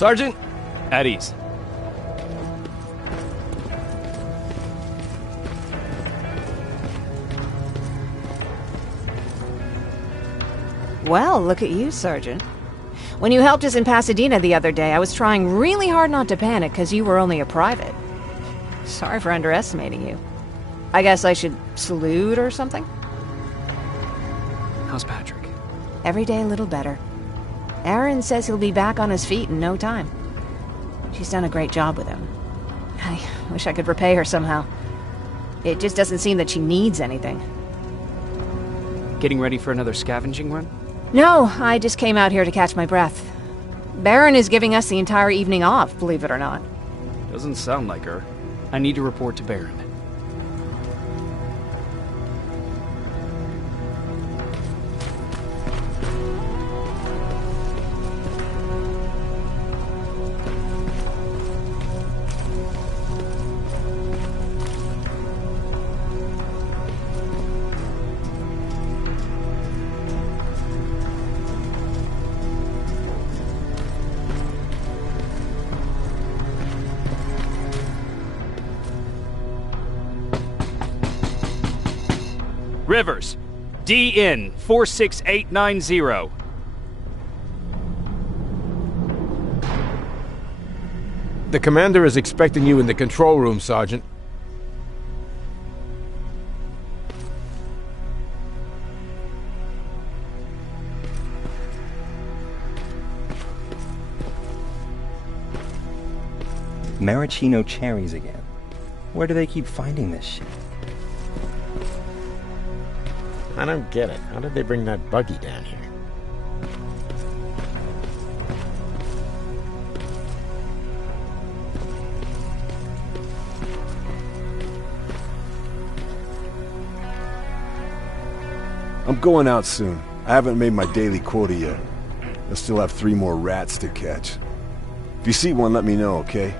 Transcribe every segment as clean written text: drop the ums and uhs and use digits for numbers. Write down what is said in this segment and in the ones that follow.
Sergeant, at ease. Well, look at you, Sergeant. When you helped us in Pasadena the other day, I was trying really hard not to panic because you were only a private. Sorry for underestimating you. I guess I should salute or something? How's Patrick? Every day a little better. Aaron says he'll be back on his feet in no time. She's done a great job with him. I wish I could repay her somehow. It just doesn't seem that she needs anything. Getting ready for another scavenging run? No, I just came out here to catch my breath. Baron is giving us the entire evening off, believe it or not. Doesn't sound like her. I need to report to Baron. Rivers, DN 46890. The commander is expecting you in the control room, Sergeant. Maraschino cherries again. Where do they keep finding this shit? I don't get it. How did they bring that buggy down here? I'm going out soon. I haven't made my daily quota yet. I still have 3 more rats to catch. If you see one, let me know, okay?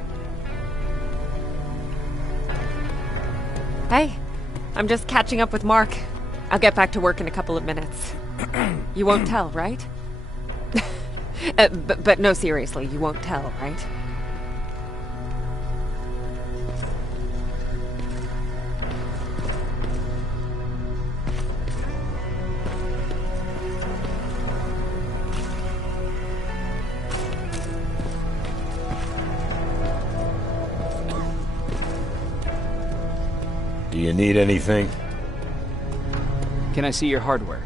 Hey, I'm just catching up with Mark. I'll get back to work in a couple of minutes. You won't tell, right? But no, seriously, you won't tell, right? Do you need anything? Can I see your hardware?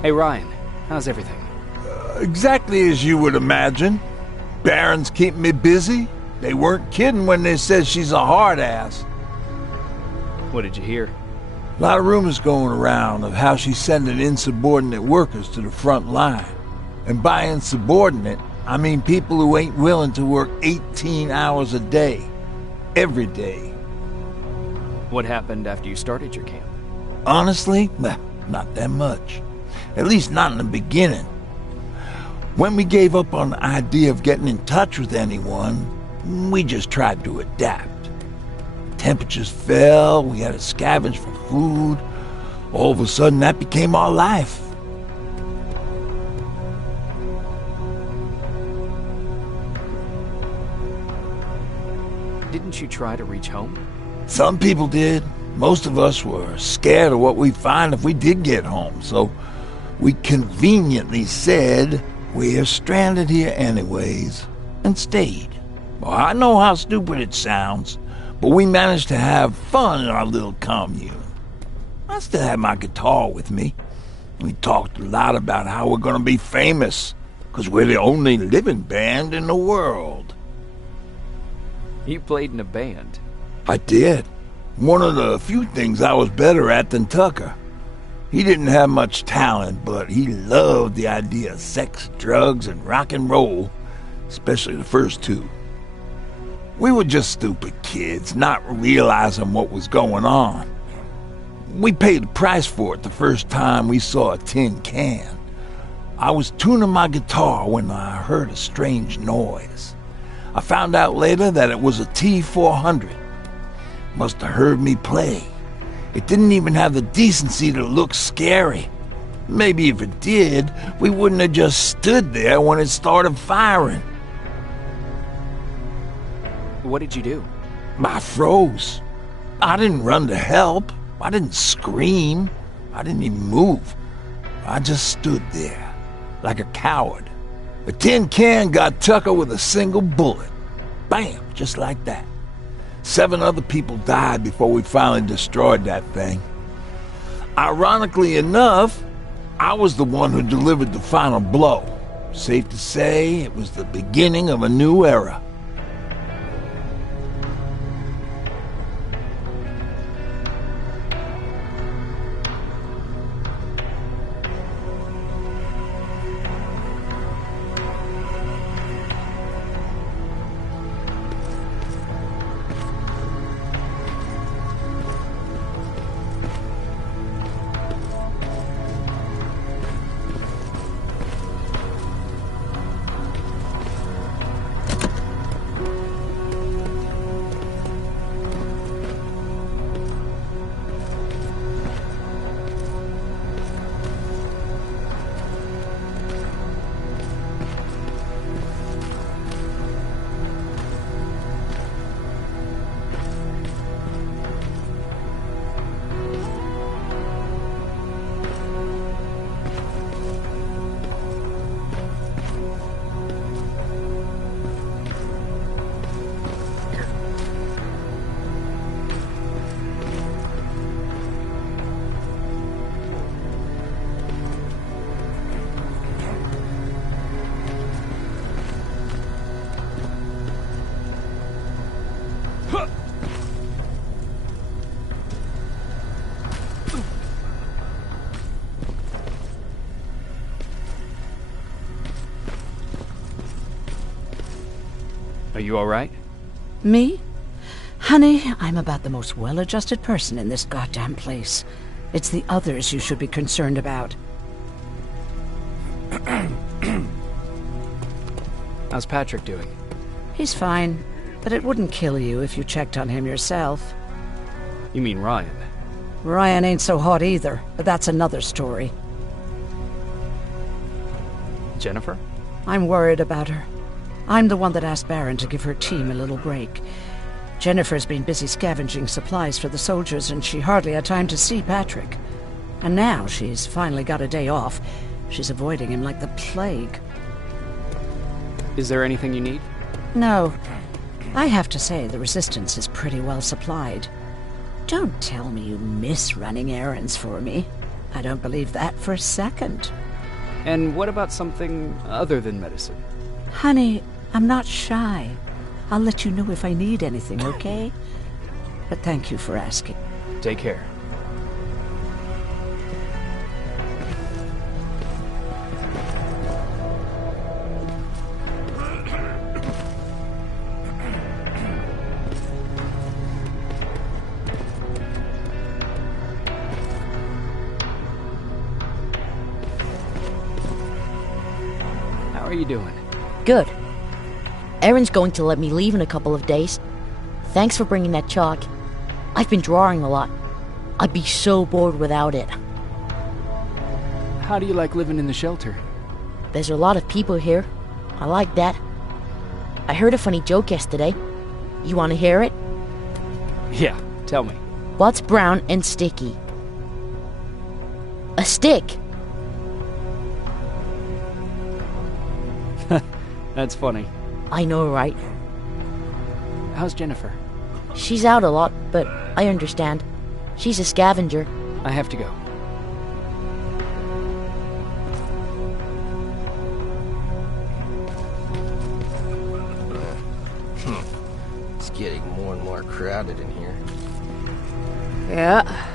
Hey Ryan, how's everything? Exactly as you would imagine. Baron's keeping me busy. They weren't kidding when they said she's a hard ass. What did you hear? A lot of rumors going around of how she's sending insubordinate workers to the front line. And by insubordinate, I mean people who ain't willing to work 18 hours a day. Every day. What happened after you started your camp? Honestly, not that much. At least not in the beginning. When we gave up on the idea of getting in touch with anyone, we just tried to adapt. Temperatures fell, we had to scavenge for food. All of a sudden, that became our life. Didn't you try to reach home? Some people did. Most of us were scared of what we'd find if we did get home, so we conveniently said, we're stranded here anyways. and stayed. Well, I know how stupid it sounds, but we managed to have fun in our little commune. I still had my guitar with me. We talked a lot about how we're gonna be famous, 'cause we're the only living band in the world. You played in a band. I did. One of the few things I was better at than Tucker. He didn't have much talent, but he loved the idea of sex, drugs, and rock and roll, especially the first two. We were just stupid kids, not realizing what was going on. We paid the price for it the first time we saw a tin can. I was tuning my guitar when I heard a strange noise. I found out later that it was a T-400. Must have heard me play. It didn't even have the decency to look scary. Maybe if it did, we wouldn't have just stood there when it started firing. What did you do? I froze. I didn't run to help. I didn't scream. I didn't even move. I just stood there, like a coward. The tin can got Tucker with a single bullet. Bam, just like that. 7 other people died before we finally destroyed that thing. Ironically enough, I was the one who delivered the final blow. Safe to say, it was the beginning of a new era. Are you alright? Me? Honey, I'm about the most well-adjusted person in this goddamn place. It's the others you should be concerned about. How's Patrick doing? He's fine, but it wouldn't kill you if you checked on him yourself. You mean Ryan? Ryan ain't so hot either, but that's another story. Jennifer? I'm worried about her. I'm the one that asked Baron to give her team a little break. Jennifer's been busy scavenging supplies for the soldiers, and she hardly had time to see Patrick. And now she's finally got a day off. She's avoiding him like the plague. Is there anything you need? No. I have to say the Resistance is pretty well supplied. Don't tell me you miss running errands for me. I don't believe that for a second. And what about something other than medicine? Honey, I'm not shy. I'll let you know if I need anything, okay? But thank you for asking. Take care. How are you doing? Good. Erin's going to let me leave in a couple of days. Thanks for bringing that chalk. I've been drawing a lot. I'd be so bored without it. How do you like living in the shelter? There's a lot of people here. I like that. I heard a funny joke yesterday. You want to hear it? Yeah, tell me. What's brown and sticky? A stick. That's funny. I know, right? How's Jennifer? She's out a lot, but I understand. She's a scavenger. I have to go. It's getting more and more crowded in here. Yeah.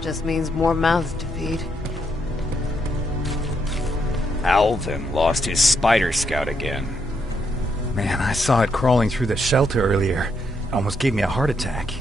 Just means more mouths to feed. Alvin lost his spider scout again. Man, I saw it crawling through the shelter earlier. Almost gave me a heart attack.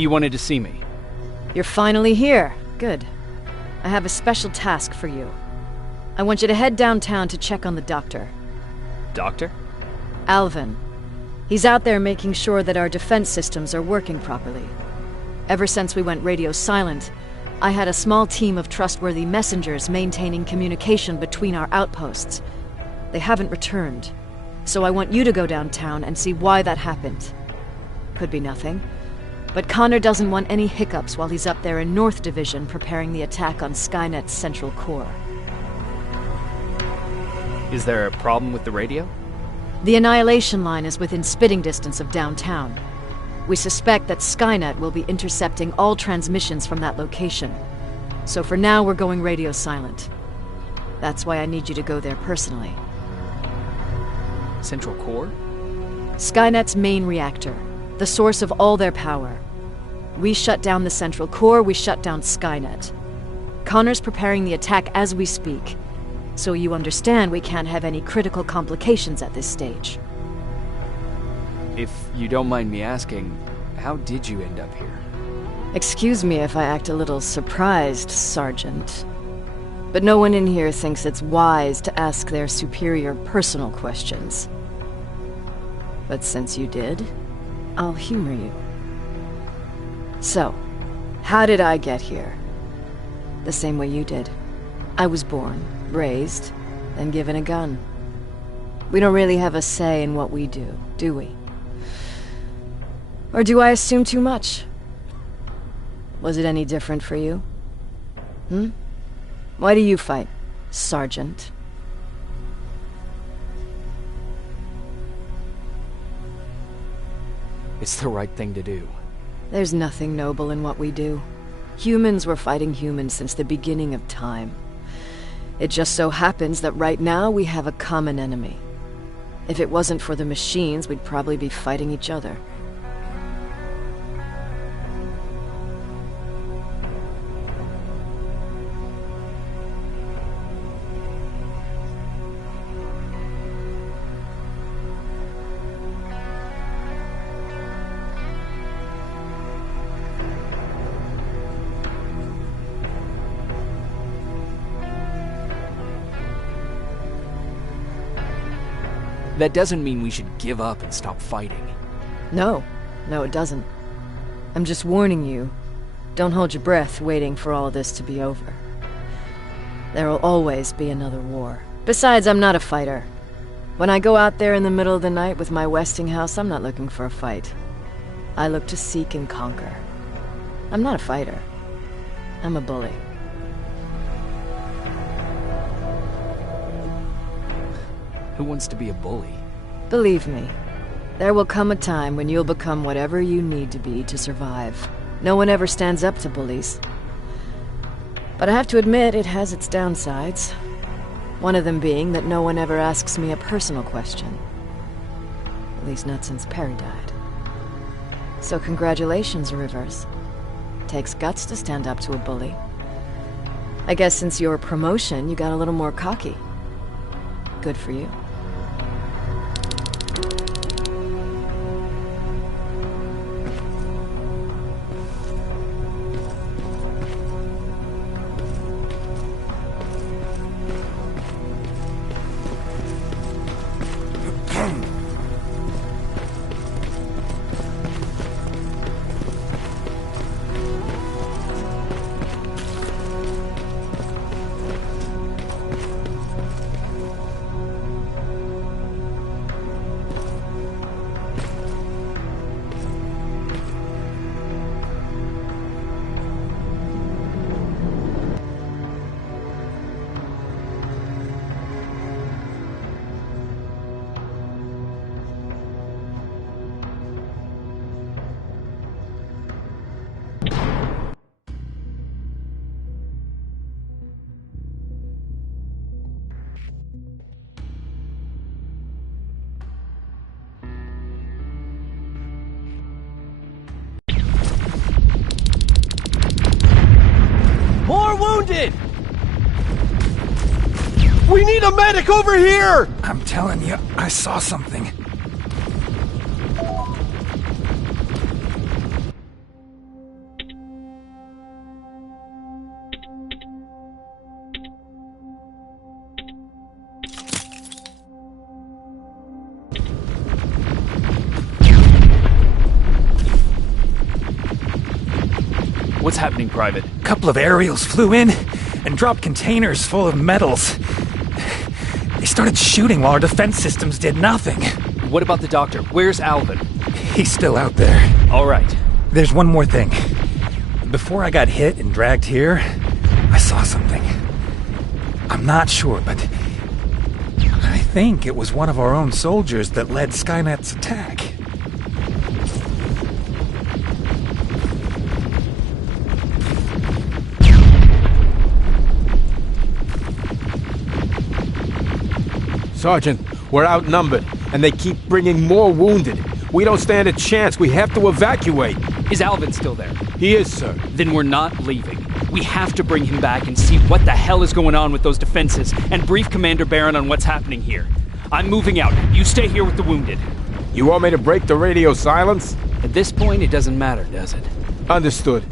You wanted to see me? You're finally here. Good. I have a special task for you. I want you to head downtown to check on the doctor. Doctor? Alvin. He's out there making sure that our defense systems are working properly. Ever since we went radio silent, I had a small team of trustworthy messengers maintaining communication between our outposts. They haven't returned, so I want you to go downtown and see why that happened. Could be nothing, but Connor doesn't want any hiccups while he's up there in North Division preparing the attack on Skynet's central core. Is there a problem with the radio? The Annihilation Line is within spitting distance of downtown. We suspect that Skynet will be intercepting all transmissions from that location. So for now, we're going radio silent. That's why I need you to go there personally. Central core? Skynet's main reactor, the source of all their power. We shut down the central core, we shut down Skynet. Connor's preparing the attack as we speak, so you understand we can't have any critical complications at this stage. If you don't mind me asking, how did you end up here? Excuse me if I act a little surprised, Sergeant. But no one in here thinks it's wise to ask their superior personal questions. But since you did, I'll humor you. So, how did I get here? The same way you did. I was born, raised, and given a gun. We don't really have a say in what we do we? Or do I assume too much? Was it any different for you? Why do you fight, Sergeant? It's the right thing to do. There's nothing noble in what we do. Humans were fighting humans since the beginning of time. It just so happens that right now we have a common enemy. If it wasn't for the machines, we'd probably be fighting each other. That doesn't mean we should give up and stop fighting. No, it doesn't. I'm just warning you. Don't hold your breath waiting for all this to be over. There will always be another war. Besides, I'm not a fighter. When I go out there in the middle of the night with my Westinghouse, I'm not looking for a fight. I look to seek and conquer. I'm not a fighter. I'm a bully. Who wants to be a bully? Believe me, there will come a time when you'll become whatever you need to be to survive. No one ever stands up to bullies. But I have to admit, it has its downsides. One of them being that no one ever asks me a personal question. At least not since Perry died. So congratulations, Rivers. Takes guts to stand up to a bully. I guess since your promotion, you got a little more cocky. Good for you. More wounded! We need a medic over here! I'm telling you, I saw something. What's happening, Private? couple of aerials flew in and dropped containers full of metals. They started shooting while our defense systems did nothing. What about the doctor? Where's Alvin? He's still out there. All right. There's one more thing. Before I got hit and dragged here, I saw something. I'm not sure, but I think it was one of our own soldiers that led Skynet's attack. Sergeant, we're outnumbered, and they keep bringing more wounded. We don't stand a chance. We have to evacuate. Is Alvin still there? He is, sir. Then we're not leaving. We have to bring him back and see what the hell is going on with those defenses, and brief Commander Barron on what's happening here. I'm moving out. You stay here with the wounded. You want me to break the radio silence? At this point, it doesn't matter, does it? Understood.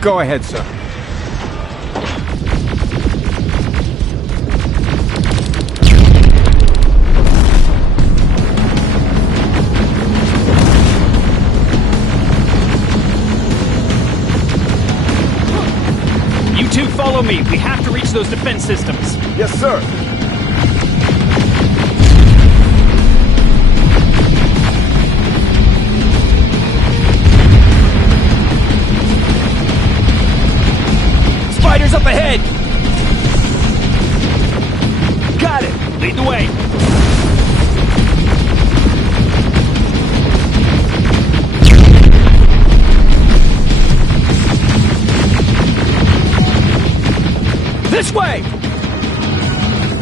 Go ahead, sir. You two follow me. We have to reach those defense systems. Yes, sir. Spiders up ahead! Got it! Lead the way! This way!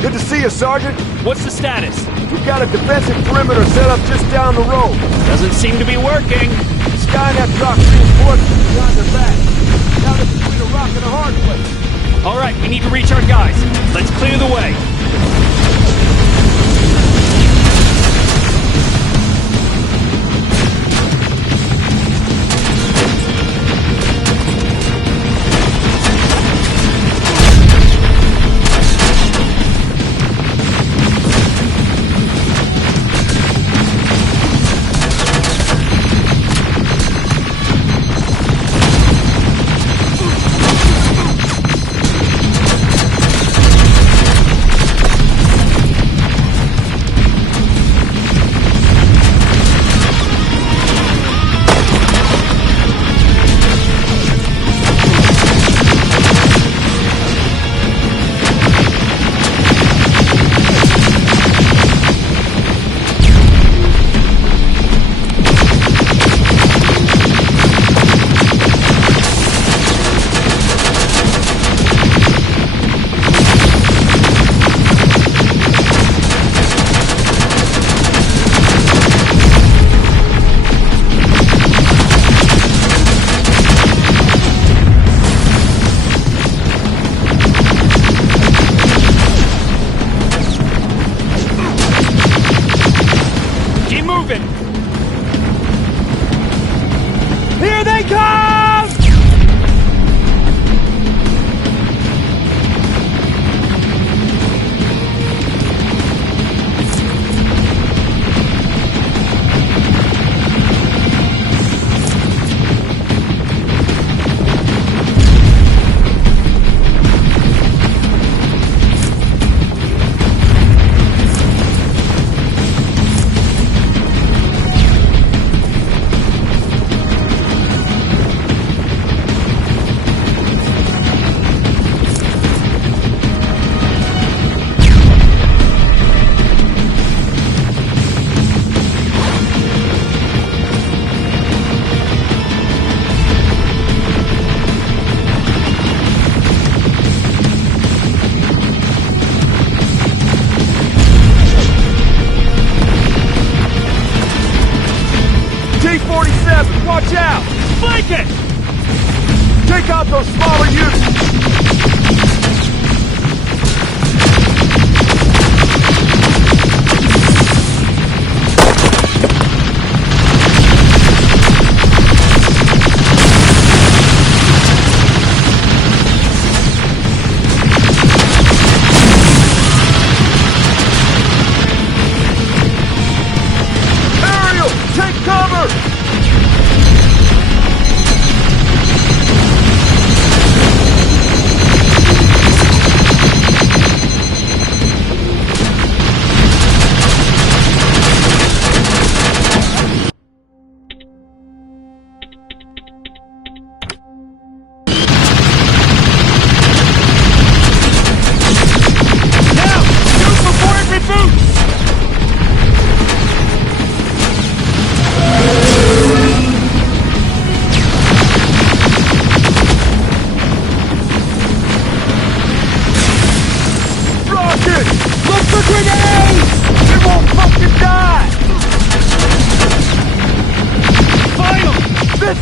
Good to see you, Sergeant. What's the status? We've got a defensive perimeter set up just down the road. Doesn't seem to be working. Skynet dropped reinforcements behind their back. Now they're between a rock and a hard place. All right, we need to reach our guys. Let's clear the way. Here they come! T-47, watch out! Flank it! Take out those smaller units! Take cover!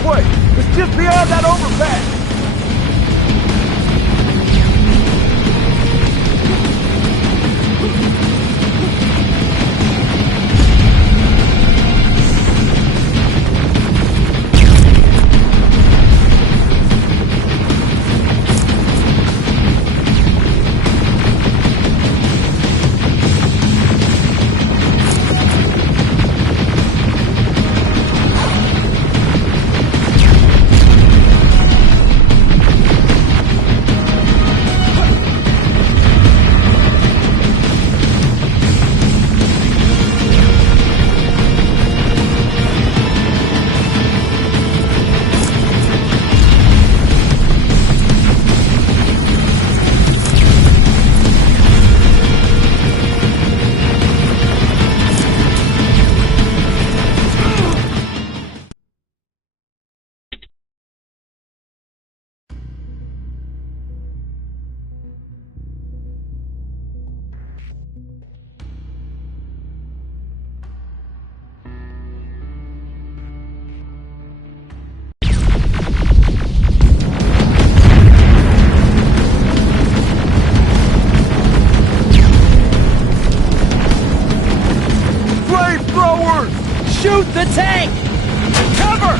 way! It's just beyond that overpass! Shoot the tank! Cover!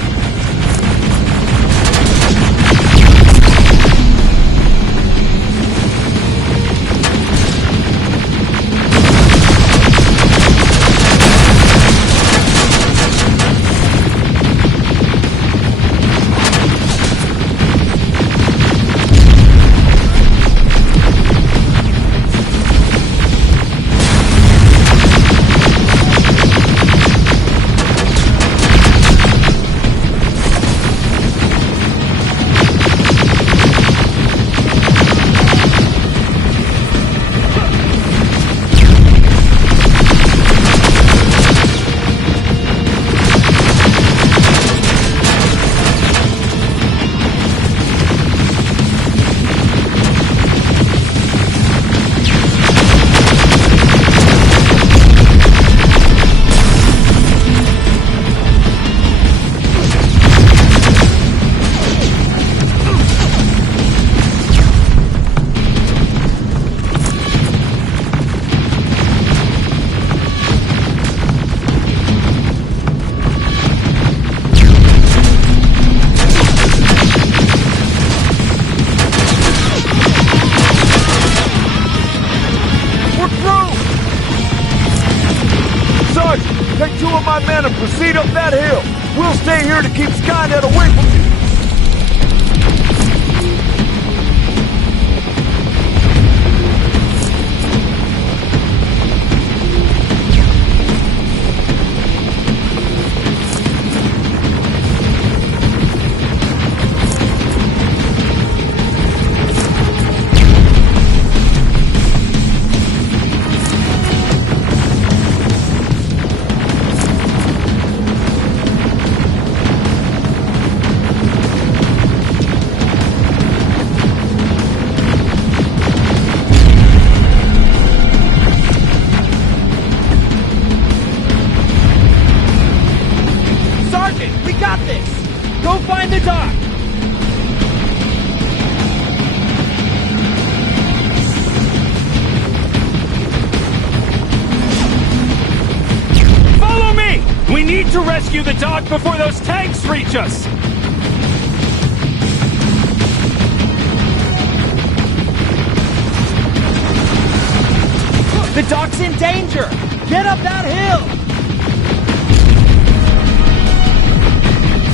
Take 2 of my men and proceed up that hill. We'll stay here to keep Skynet away from you. Go find the dock! Follow me! We need to rescue the dock before those tanks reach us! The dock's in danger! Get up that hill!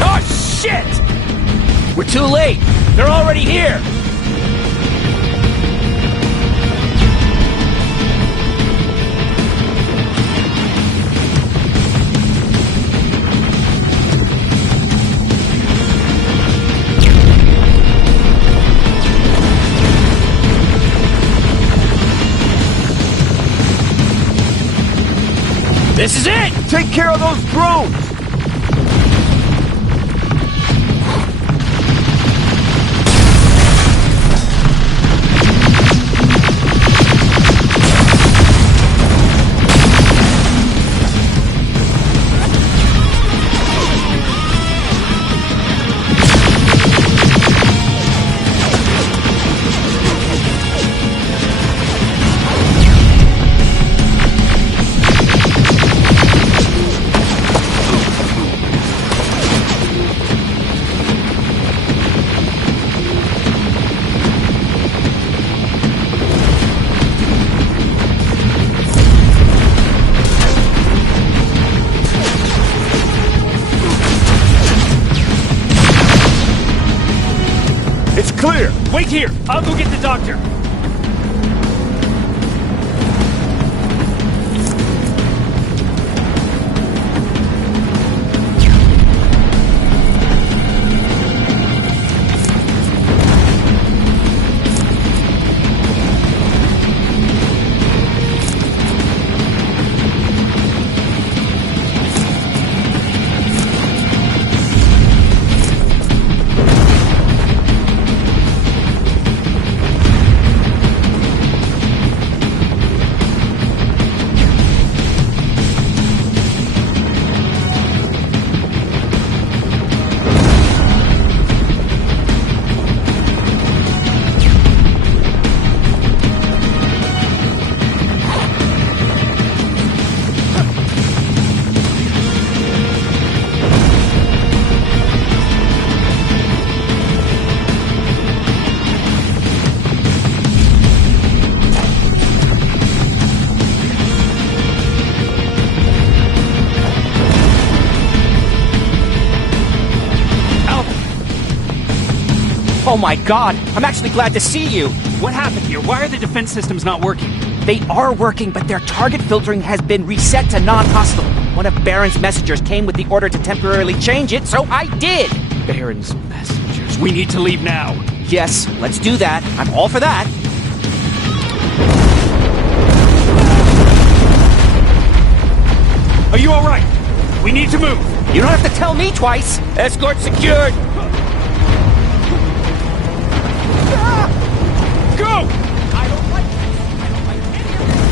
Oh, shit! We're too late! They're already here! This is it! Take care of those drones! Wait here! I'll go get the doctor! Oh my god, I'm actually glad to see you! What happened here? Why are the defense systems not working? They are working, but their target filtering has been reset to non-hostile. One of Baron's messengers came with the order to temporarily change it, so I did! Baron's messengers. We need to leave now. Yes, let's do that. I'm all for that. Are you alright? We need to move. You don't have to tell me twice. Escort secured. Go! I don't like this. I don't like any of this.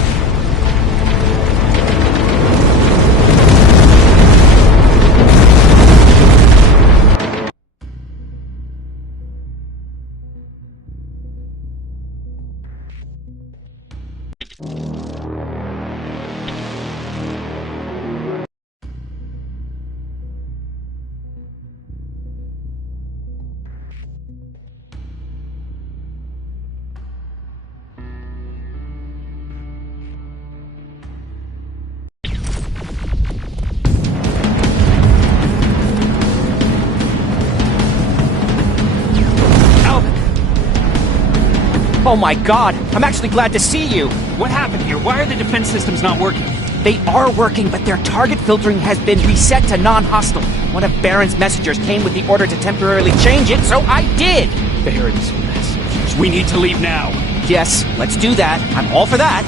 Oh my god, I'm actually glad to see you! What happened here? Why are the defense systems not working? They are working, but their target filtering has been reset to non-hostile. One of Baron's messengers came with the order to temporarily change it, so I did! Baron's messengers. We need to leave now. Yes, let's do that. I'm all for that.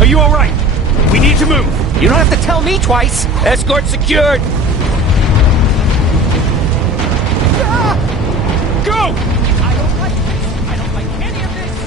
Are you alright? We need to move. You don't have to tell me twice. Escort secured. Go! I don't like this. I don't like any of this.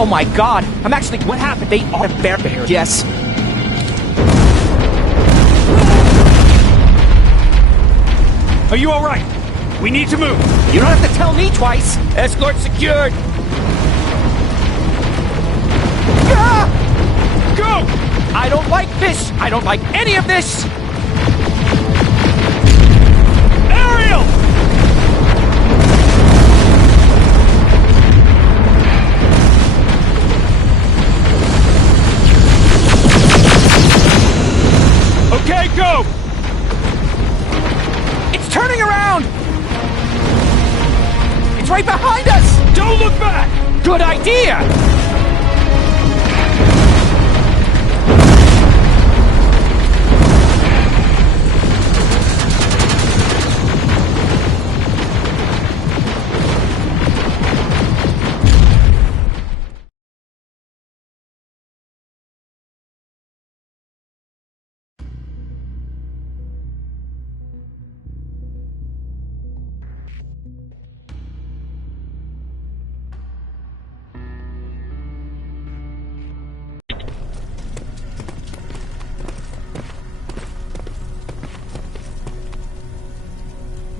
Oh my god, I'm actually... What happened? They are bears. Yes. Are you alright? We need to move. You don't have to tell me twice. Escort secured. Go! I don't like this. I don't like any of this. Ariel! Okay, go! It's turning around! It's right behind us! Don't look back! Good idea!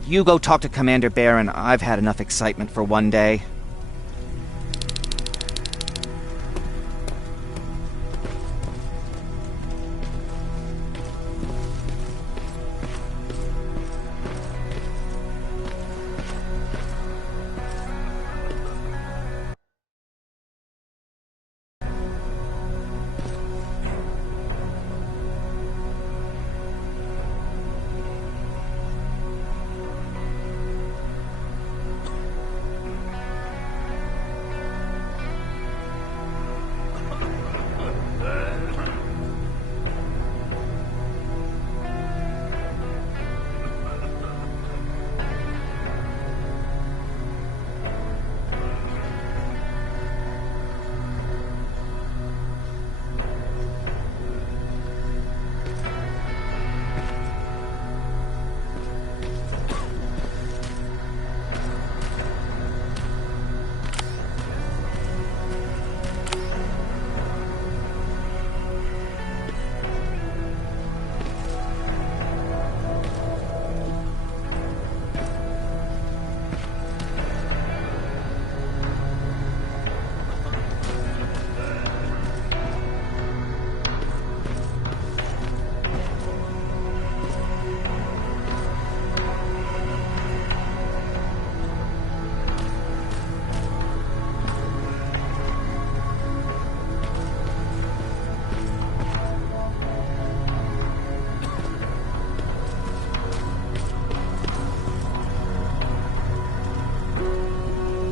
you go talk to Commander Barron. I've had enough excitement for one day.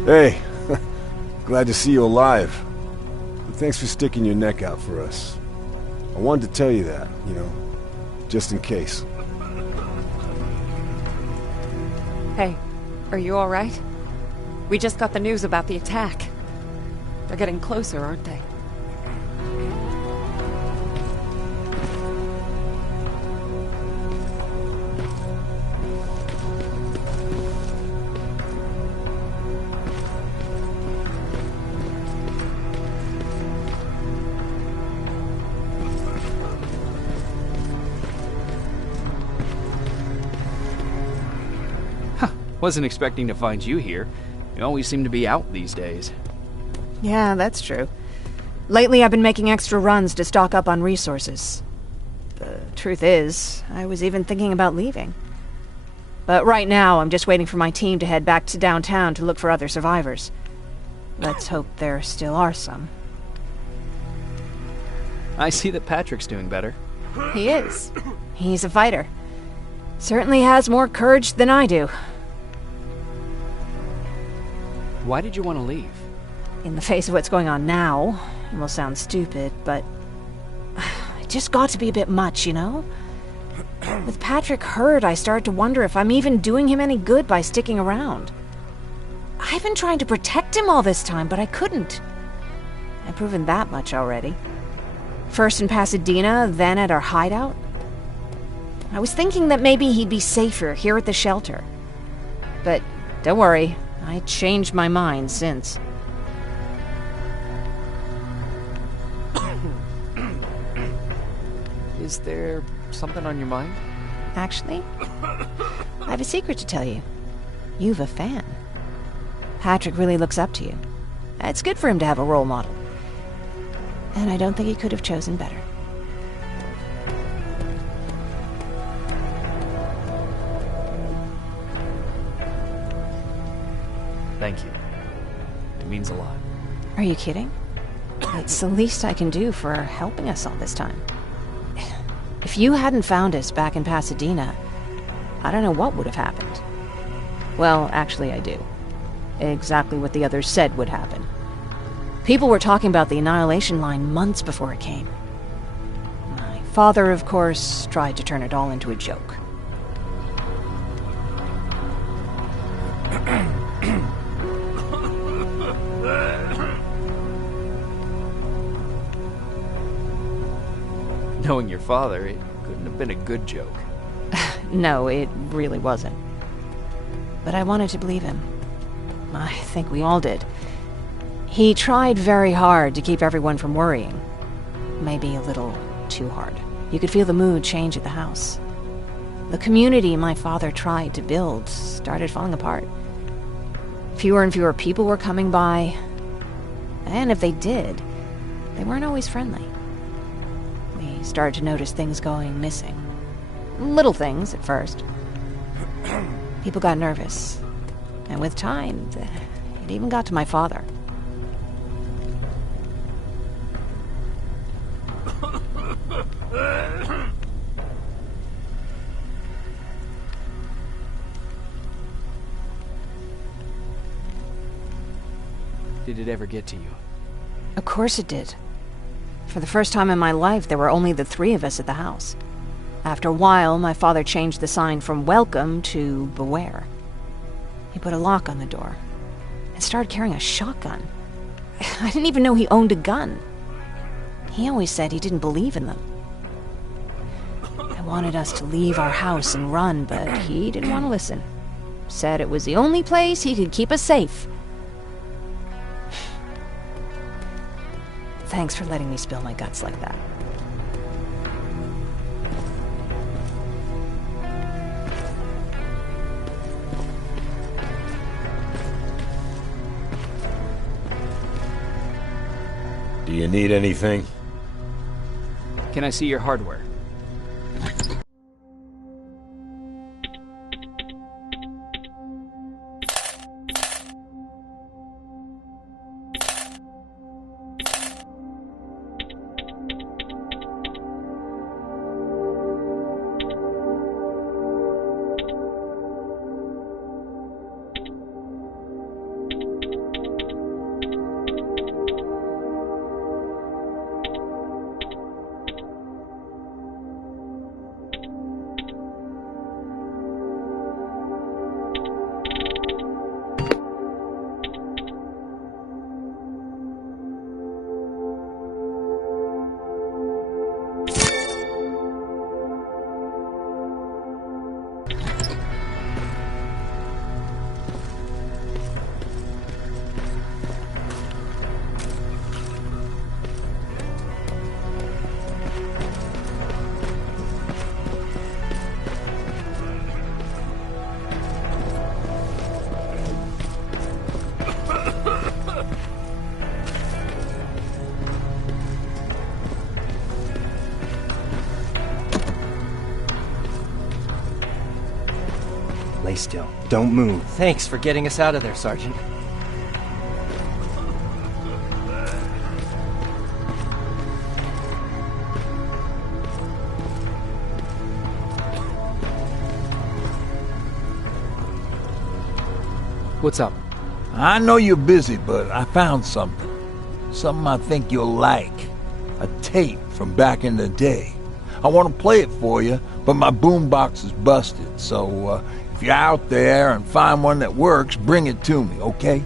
Hey, glad to see you alive. Thanks for sticking your neck out for us. I wanted to tell you that, you know, just in case. Hey, are you alright? We just got the news about the attack. They're getting closer, aren't they? Wasn't expecting to find you here. You always seem to be out these days. Yeah, that's true. Lately I've been making extra runs to stock up on resources. The truth is, I was even thinking about leaving. But right now I'm just waiting for my team to head back to downtown to look for other survivors. Let's hope there still are some. I see that Patrick's doing better. He is. He's a fighter. Certainly has more courage than I do. Why did you want to leave? In the face of what's going on now, it will sound stupid, but it just got to be a bit much, you know? With Patrick hurt, I started to wonder if I'm even doing him any good by sticking around. I've been trying to protect him all this time, but I couldn't. I've proven that much already. First in Pasadena, then at our hideout. I was thinking that maybe he'd be safer here at the shelter. But don't worry, I changed my mind since. Is there something on your mind? Actually, I have a secret to tell you. You've a fan. Patrick really looks up to you. It's good for him to have a role model. And I don't think he could have chosen better. Thank you. It means a lot. Are you kidding? It's the least I can do for helping us all this time. If you hadn't found us back in Pasadena, I don't know what would have happened. Well, actually I do. Exactly what the others said would happen. People were talking about the Annihilation Line months before it came. My father, of course, tried to turn it all into a joke. Knowing your father, it couldn't have been a good joke. No, it really wasn't. But I wanted to believe him. I think we all did. He tried very hard to keep everyone from worrying. Maybe a little too hard. You could feel the mood change at the house. The community my father tried to build started falling apart. Fewer and fewer people were coming by, and if they did, they weren't always friendly. We started to notice things going missing. Little things at first. People got nervous, and with time, it even got to my father. Did it ever get to you? Of course it did. For the first time in my life, there were only the three of us at the house. After a while, my father changed the sign from welcome to beware. He put a lock on the door and started carrying a shotgun. I didn't even know he owned a gun. He always said he didn't believe in them. I wanted us to leave our house and run, but he didn't want to listen. Said it was the only place he could keep us safe. Thanks for letting me spill my guts like that. Do you need anything? Can I see your hardware? Lay still. Don't move. Thanks for getting us out of there, Sergeant. What's up? I know you're busy, but I found something. Something I think you'll like. A tape from back in the day. I want to play it for you, but my boombox is busted, so if you're out there and find one that works, bring it to me, okay?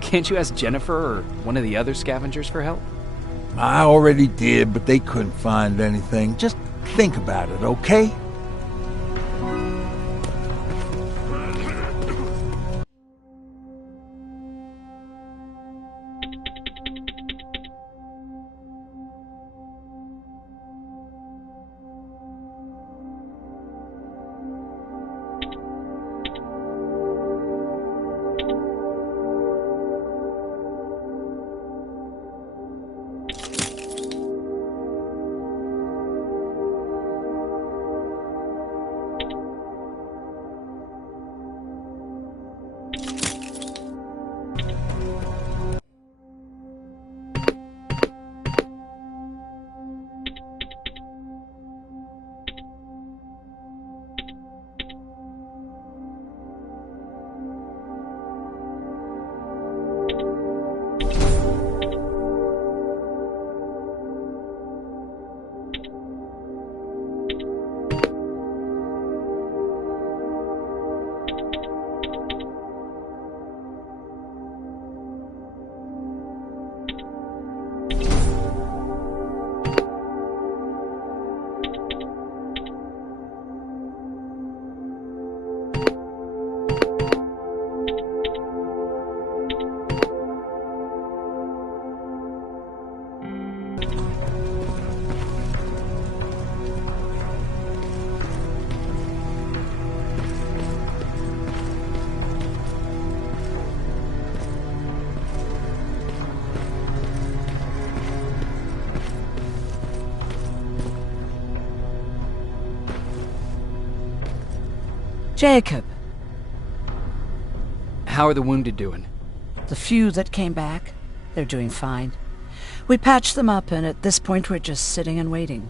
Can't you ask Jennifer or one of the other scavengers for help? I already did, but they couldn't find anything. Just think about it, okay? Jacob. How are the wounded doing? The few that came back, they're doing fine. We patched them up, and at this point we're just sitting and waiting.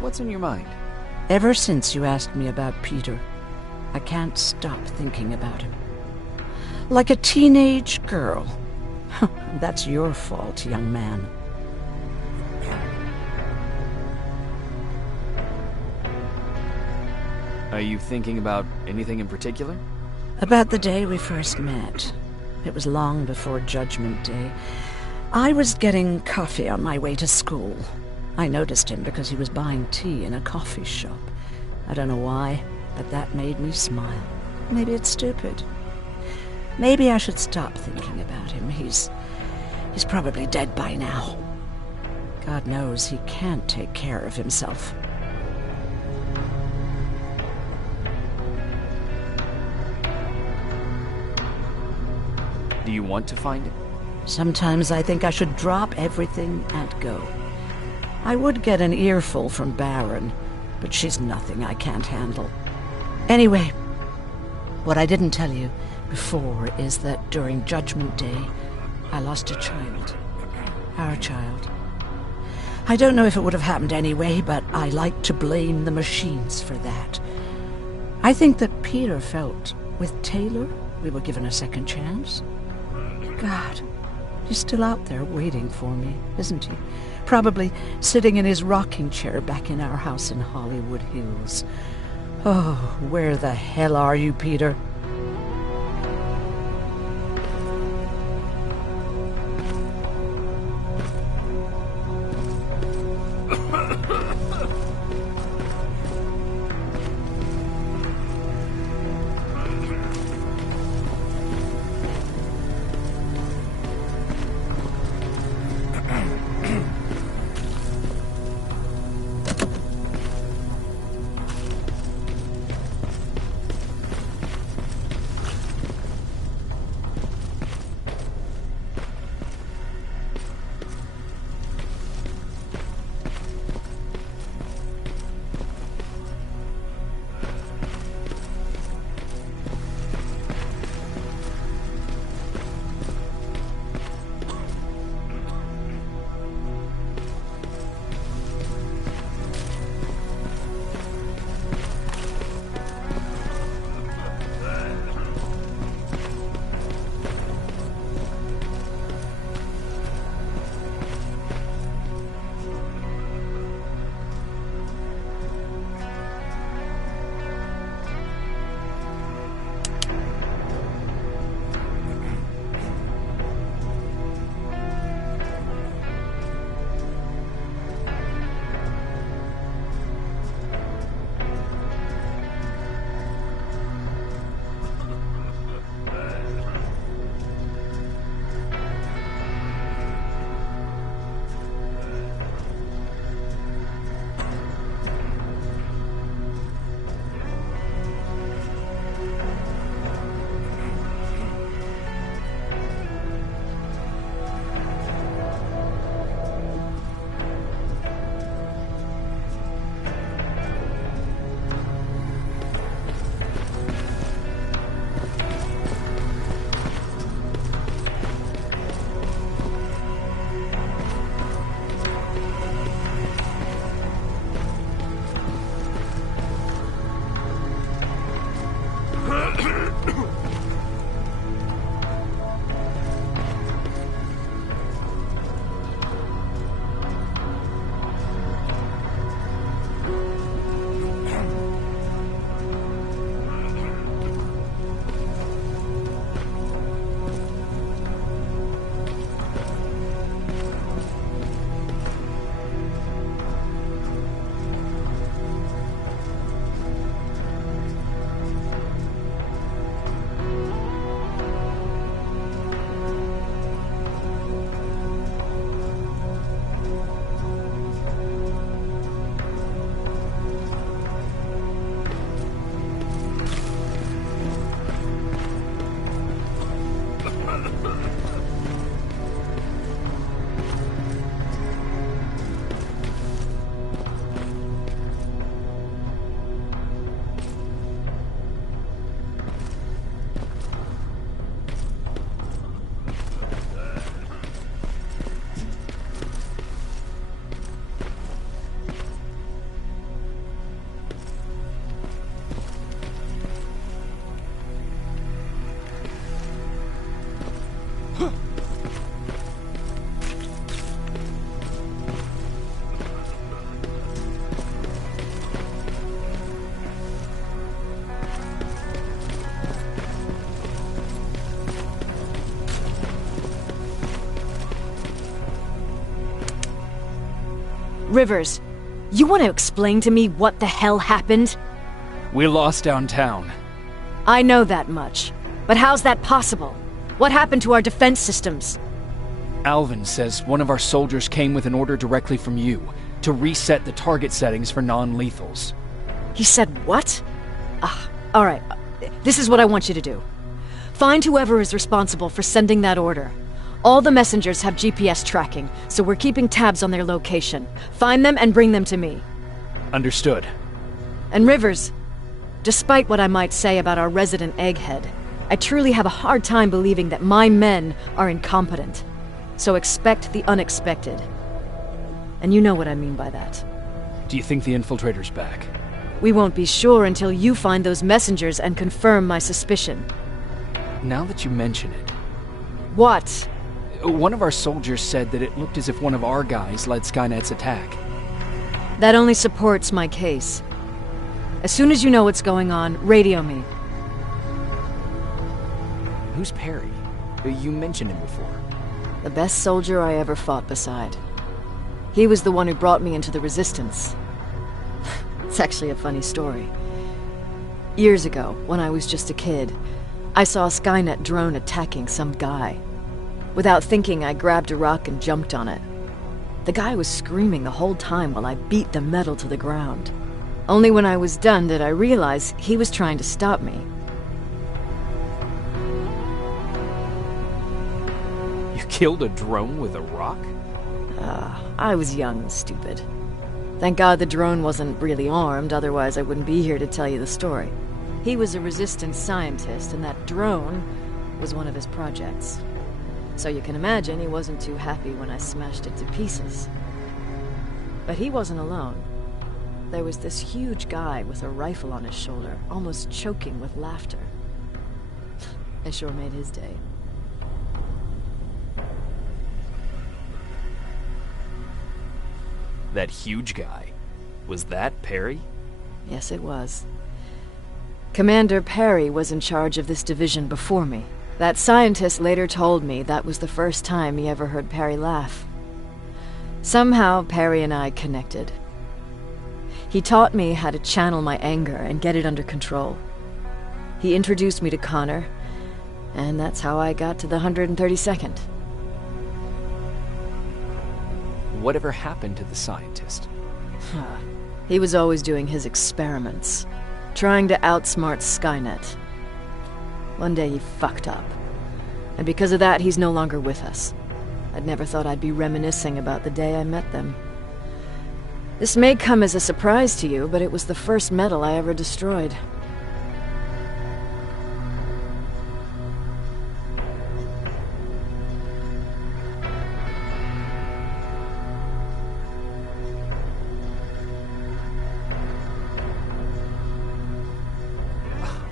What's on your mind? Ever since you asked me about Peter, I can't stop thinking about him. Like a teenage girl. That's your fault, young man. Are you thinking about anything in particular? About the day we first met. It was long before Judgment Day. I was getting coffee on my way to school. I noticed him because he was buying tea in a coffee shop. I don't know why, but that made me smile. Maybe it's stupid. Maybe I should stop thinking about him. He's probably dead by now. God knows he can't take care of himself. Do you want to find him? Sometimes I think I should drop everything and go. I would get an earful from Baron, but she's nothing I can't handle. Anyway, what I didn't tell you before is that during Judgment Day, I lost a child. Our child. I don't know if it would have happened anyway, but I like to blame the machines for that. I think that Peter felt with Taylor we were given a second chance. God, he's still out there waiting for me, isn't he? Probably sitting in his rocking chair back in our house in Hollywood Hills. Oh, where the hell are you, Peter? Rivers, you want to explain to me what the hell happened? We lost downtown. I know that much. But how's that possible? What happened to our defense systems? Alvin says one of our soldiers came with an order directly from you to reset the target settings for non-lethals. He said what? Alright. This is what I want you to do. Find whoever is responsible for sending that order. All the messengers have GPS tracking, so we're keeping tabs on their location. Find them and bring them to me. Understood. And Rivers, despite what I might say about our resident egghead, I truly have a hard time believing that my men are incompetent. So expect the unexpected. And you know what I mean by that. Do you think the infiltrator's back? We won't be sure until you find those messengers and confirm my suspicion. Now that you mention it... What? One of our soldiers said that it looked as if one of our guys led Skynet's attack. That only supports my case. As soon as you know what's going on, radio me. Who's Perry? You mentioned him before. The best soldier I ever fought beside. He was the one who brought me into the Resistance. It's actually a funny story. Years ago, when I was just a kid, I saw a Skynet drone attacking some guy. Without thinking, I grabbed a rock and jumped on it. The guy was screaming the whole time while I beat the metal to the ground. Only when I was done did I realize he was trying to stop me. You killed a drone with a rock? I was young and stupid. Thank God the drone wasn't really armed, otherwise I wouldn't be here to tell you the story. He was a Resistance scientist, and that drone was one of his projects. So you can imagine he wasn't too happy when I smashed it to pieces. But he wasn't alone. There was this huge guy with a rifle on his shoulder, almost choking with laughter. I sure made his day. That huge guy. Was that Perry? Yes, it was. Commander Perry was in charge of this division before me. That scientist later told me that was the first time he ever heard Perry laugh. Somehow, Perry and I connected. He taught me how to channel my anger and get it under control. He introduced me to Connor, and that's how I got to the 132nd. Whatever happened to the scientist? He was always doing his experiments, trying to outsmart Skynet. One day he fucked up, and because of that he's no longer with us. I'd never thought I'd be reminiscing about the day I met them. This may come as a surprise to you, but it was the first metal I ever destroyed.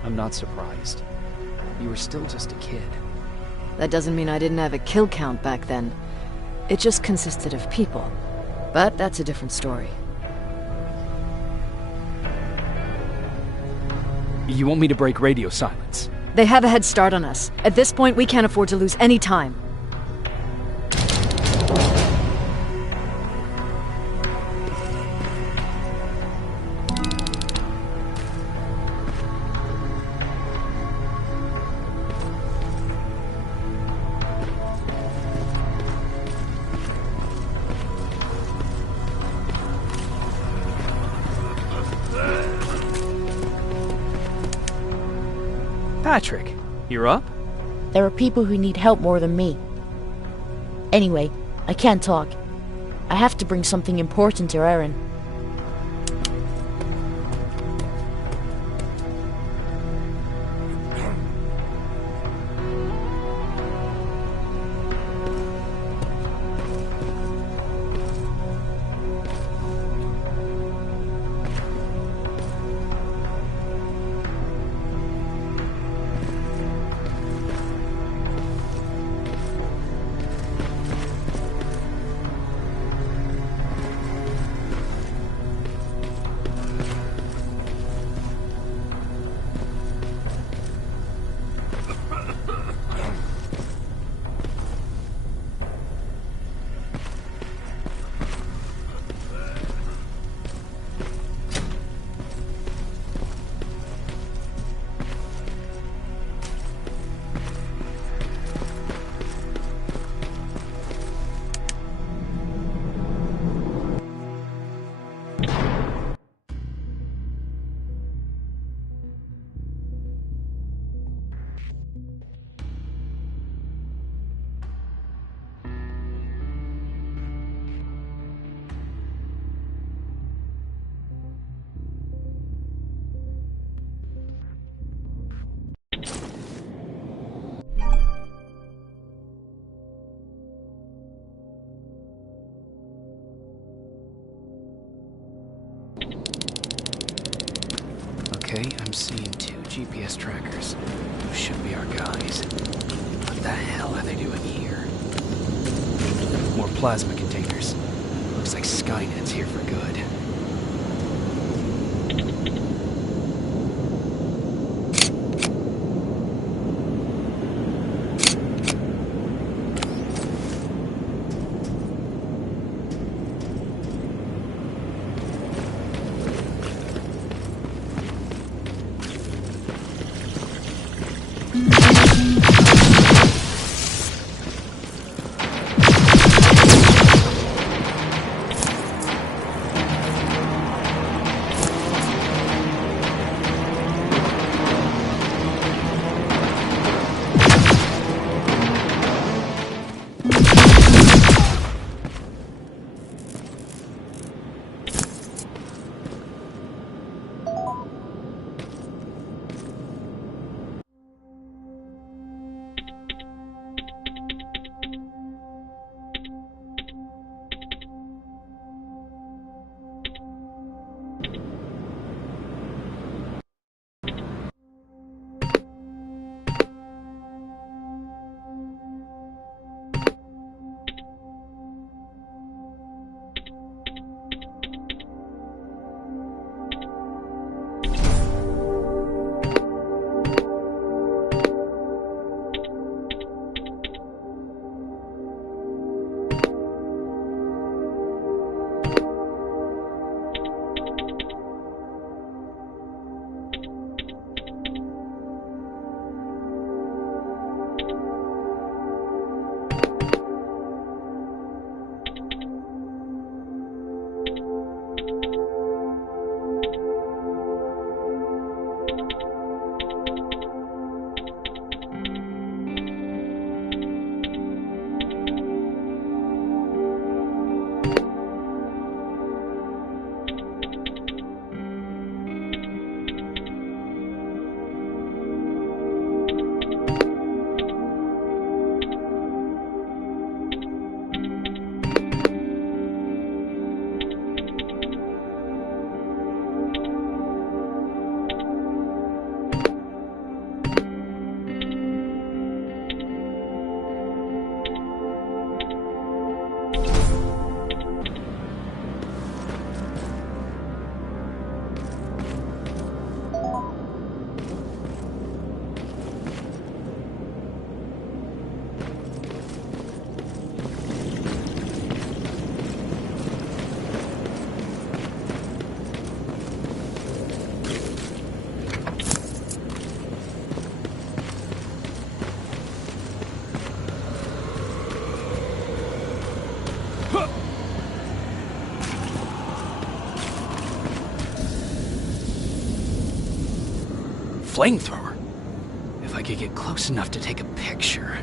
I'm not surprised. You were still just a kid. That doesn't mean I didn't have a kill count back then. It just consisted of people. But that's a different story. You want me to break radio silence? They have a head start on us. At this point, we can't afford to lose any time. Patrick, you're up? There are people who need help more than me. Anyway, I can't talk. I have to bring something important to Erin. Okay, I'm seeing 2 GPS trackers. Those should be our guys. What the hell are they doing here? More plasma containers. Looks like Skynet's here for good. Flamethrower? If I could get close enough to take a picture.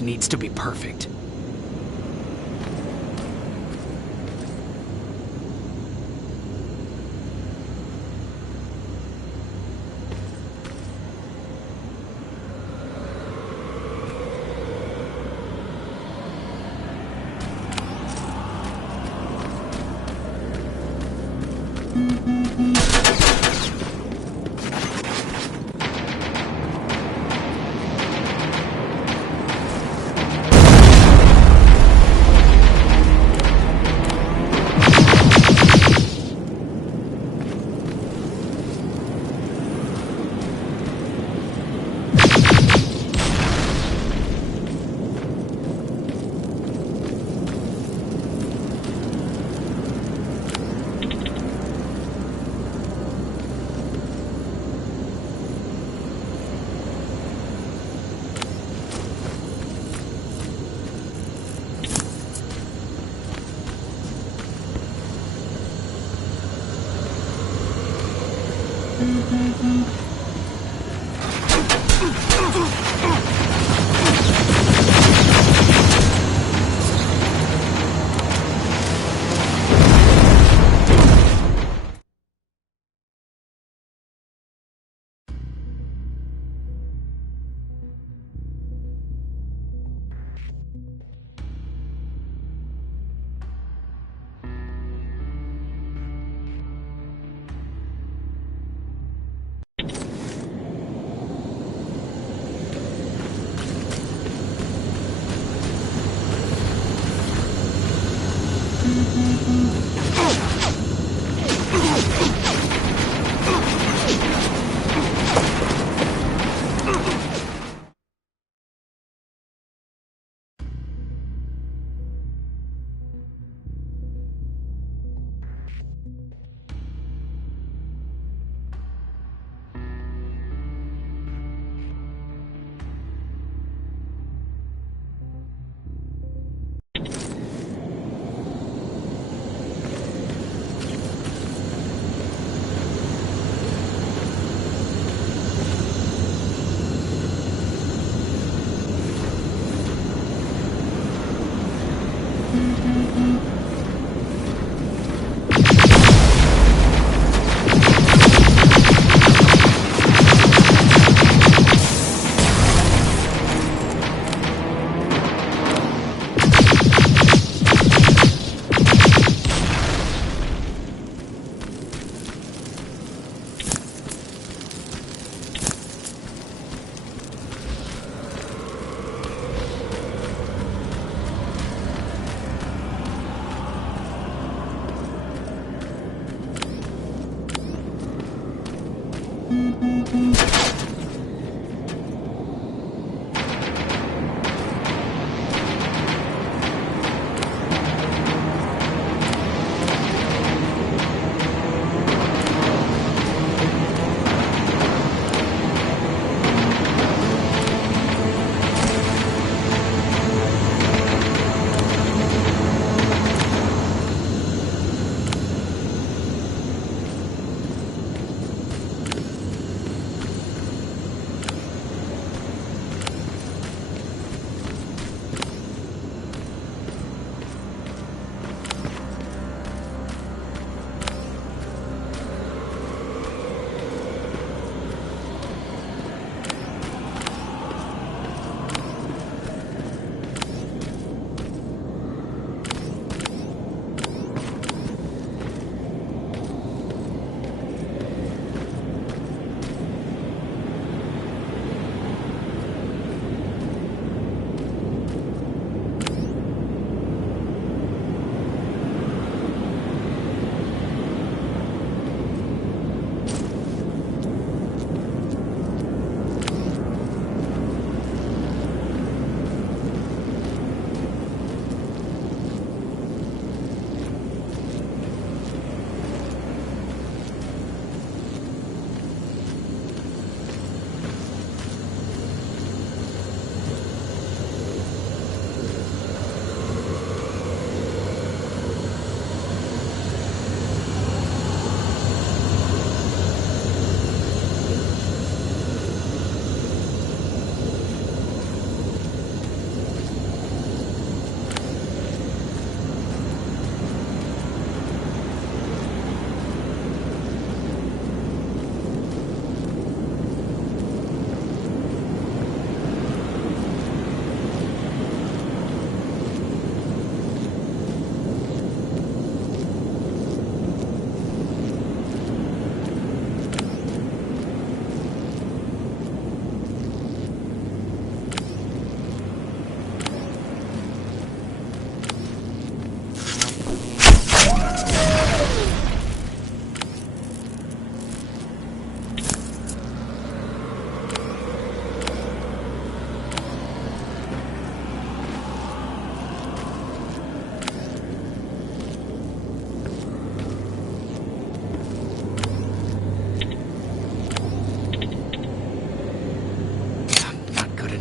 Needs to be perfect.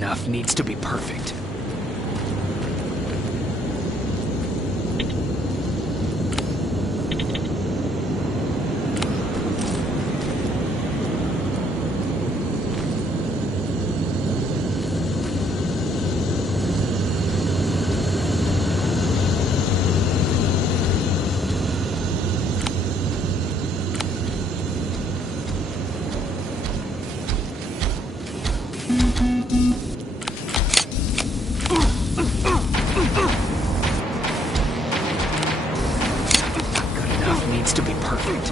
Enough needs to be perfect. Needs to be perfect.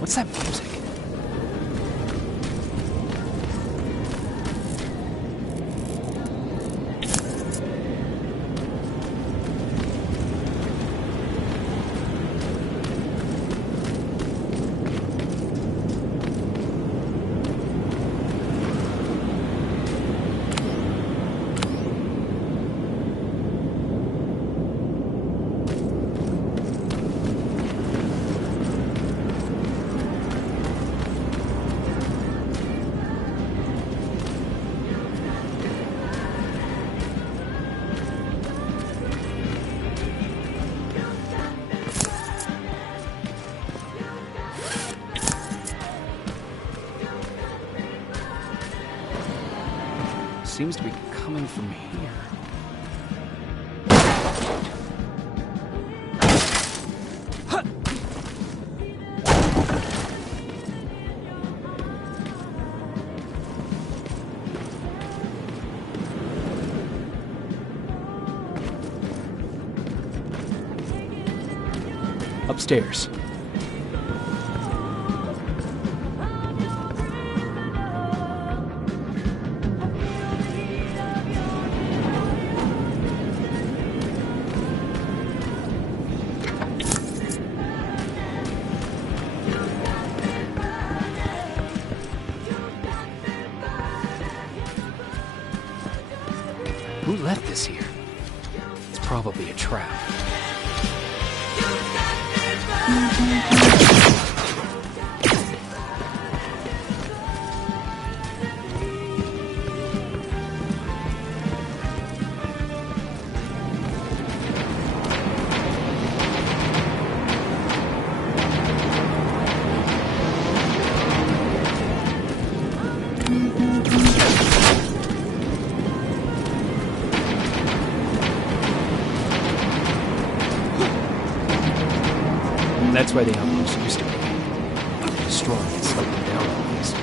What's that music? Seems to be coming from here. Upstairs. Who left this here? It's probably a trap. That's where the outpost used to be. Destroying and slowing down at least.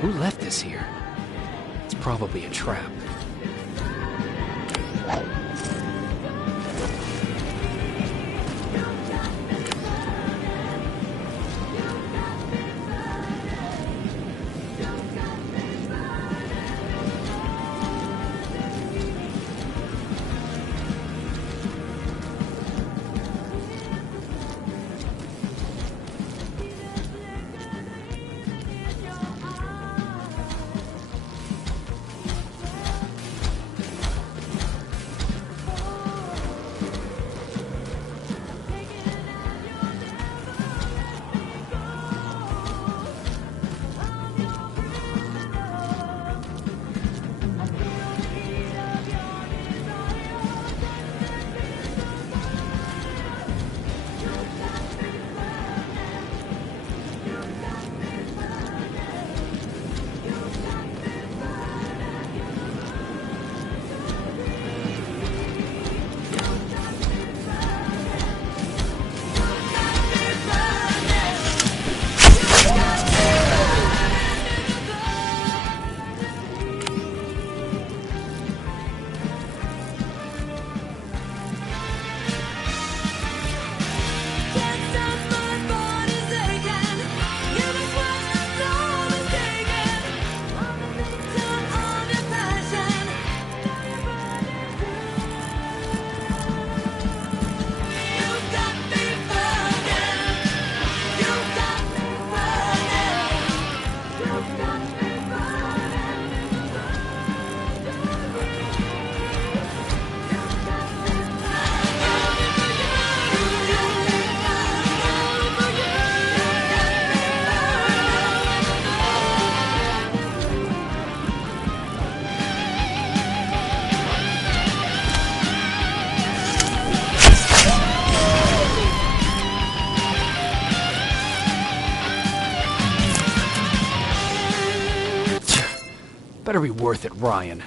Who left this here? It's probably a trap. Better be worth it, Ryan.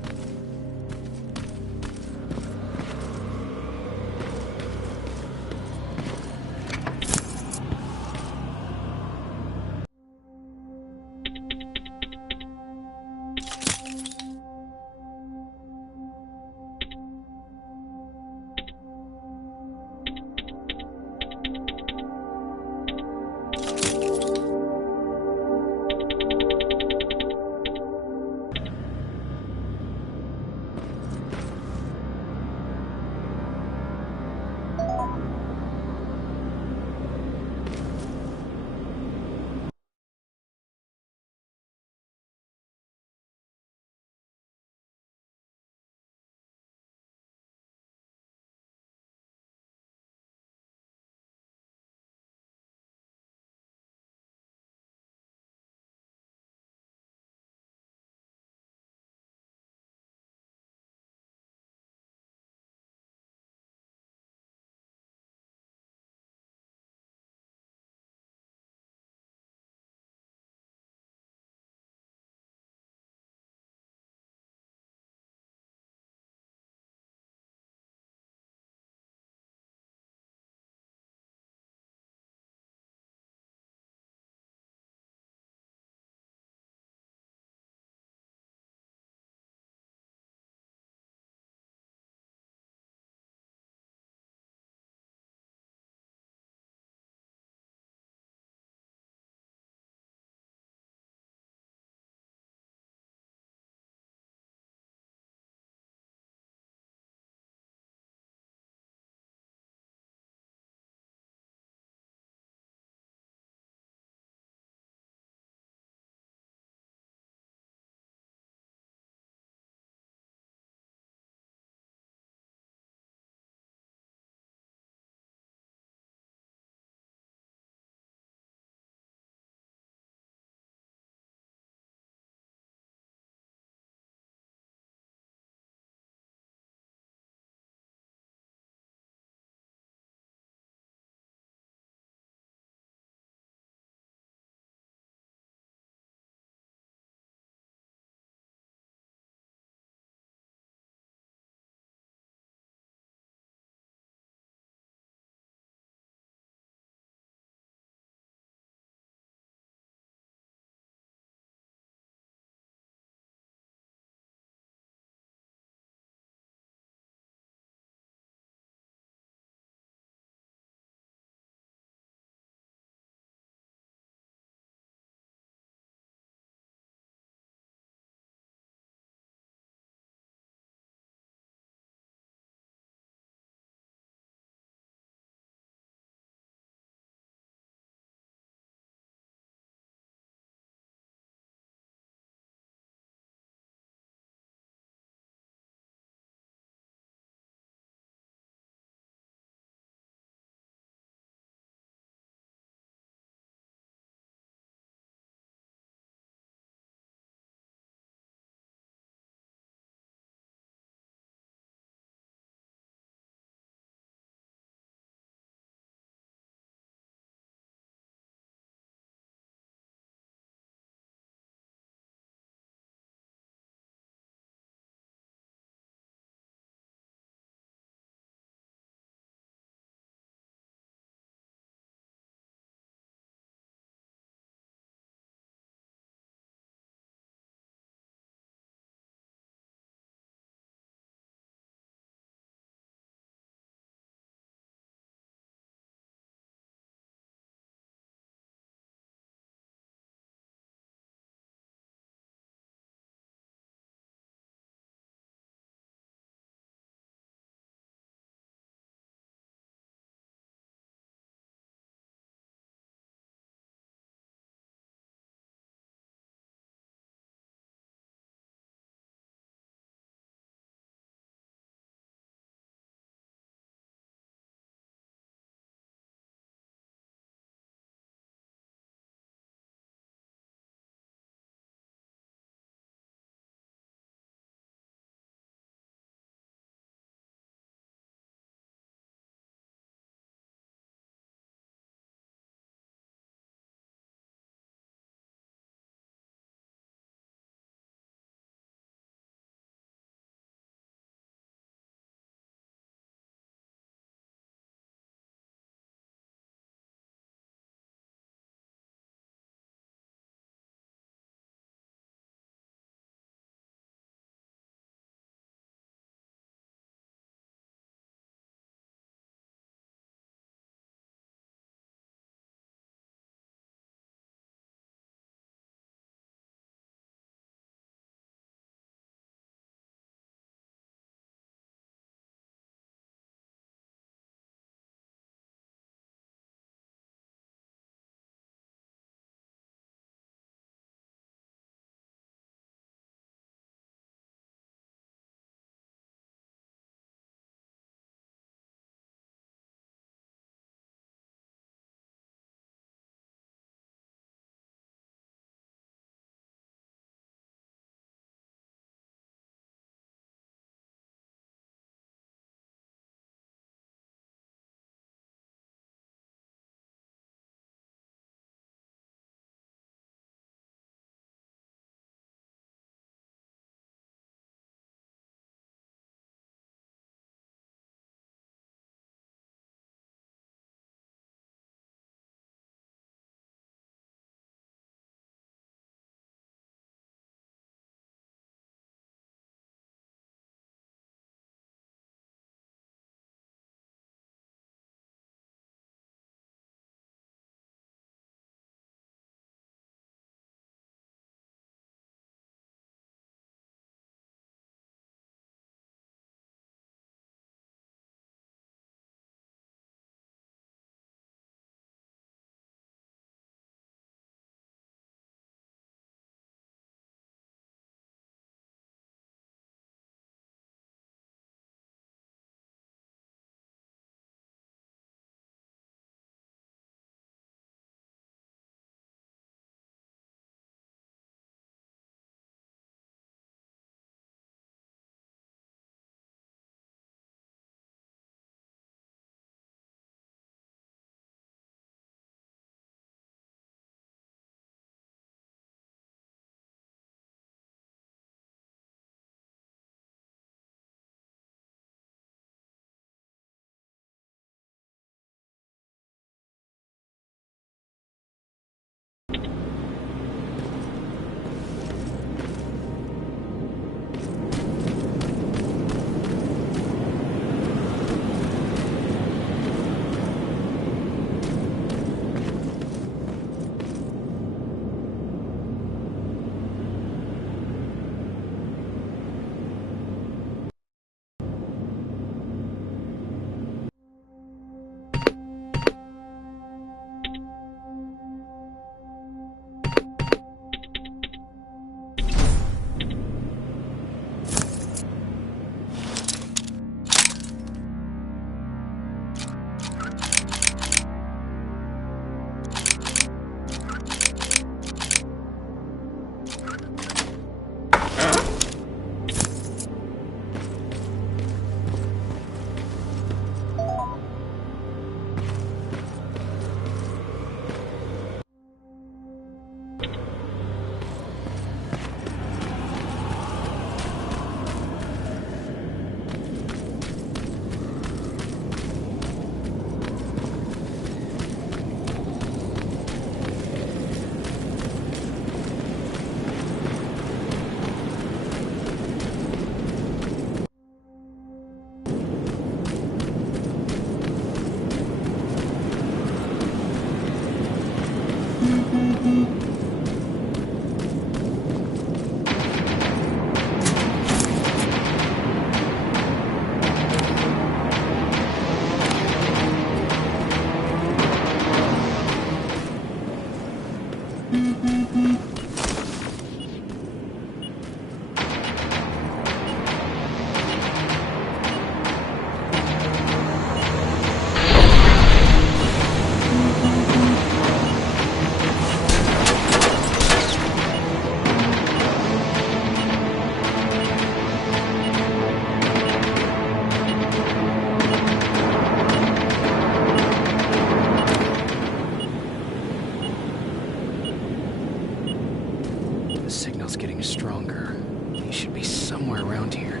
The signal's getting stronger. He should be somewhere around here.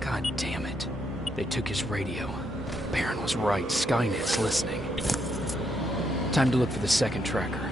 God damn it. They took his radio. Baron was right. Skynet's listening. Time to look for the second tracker.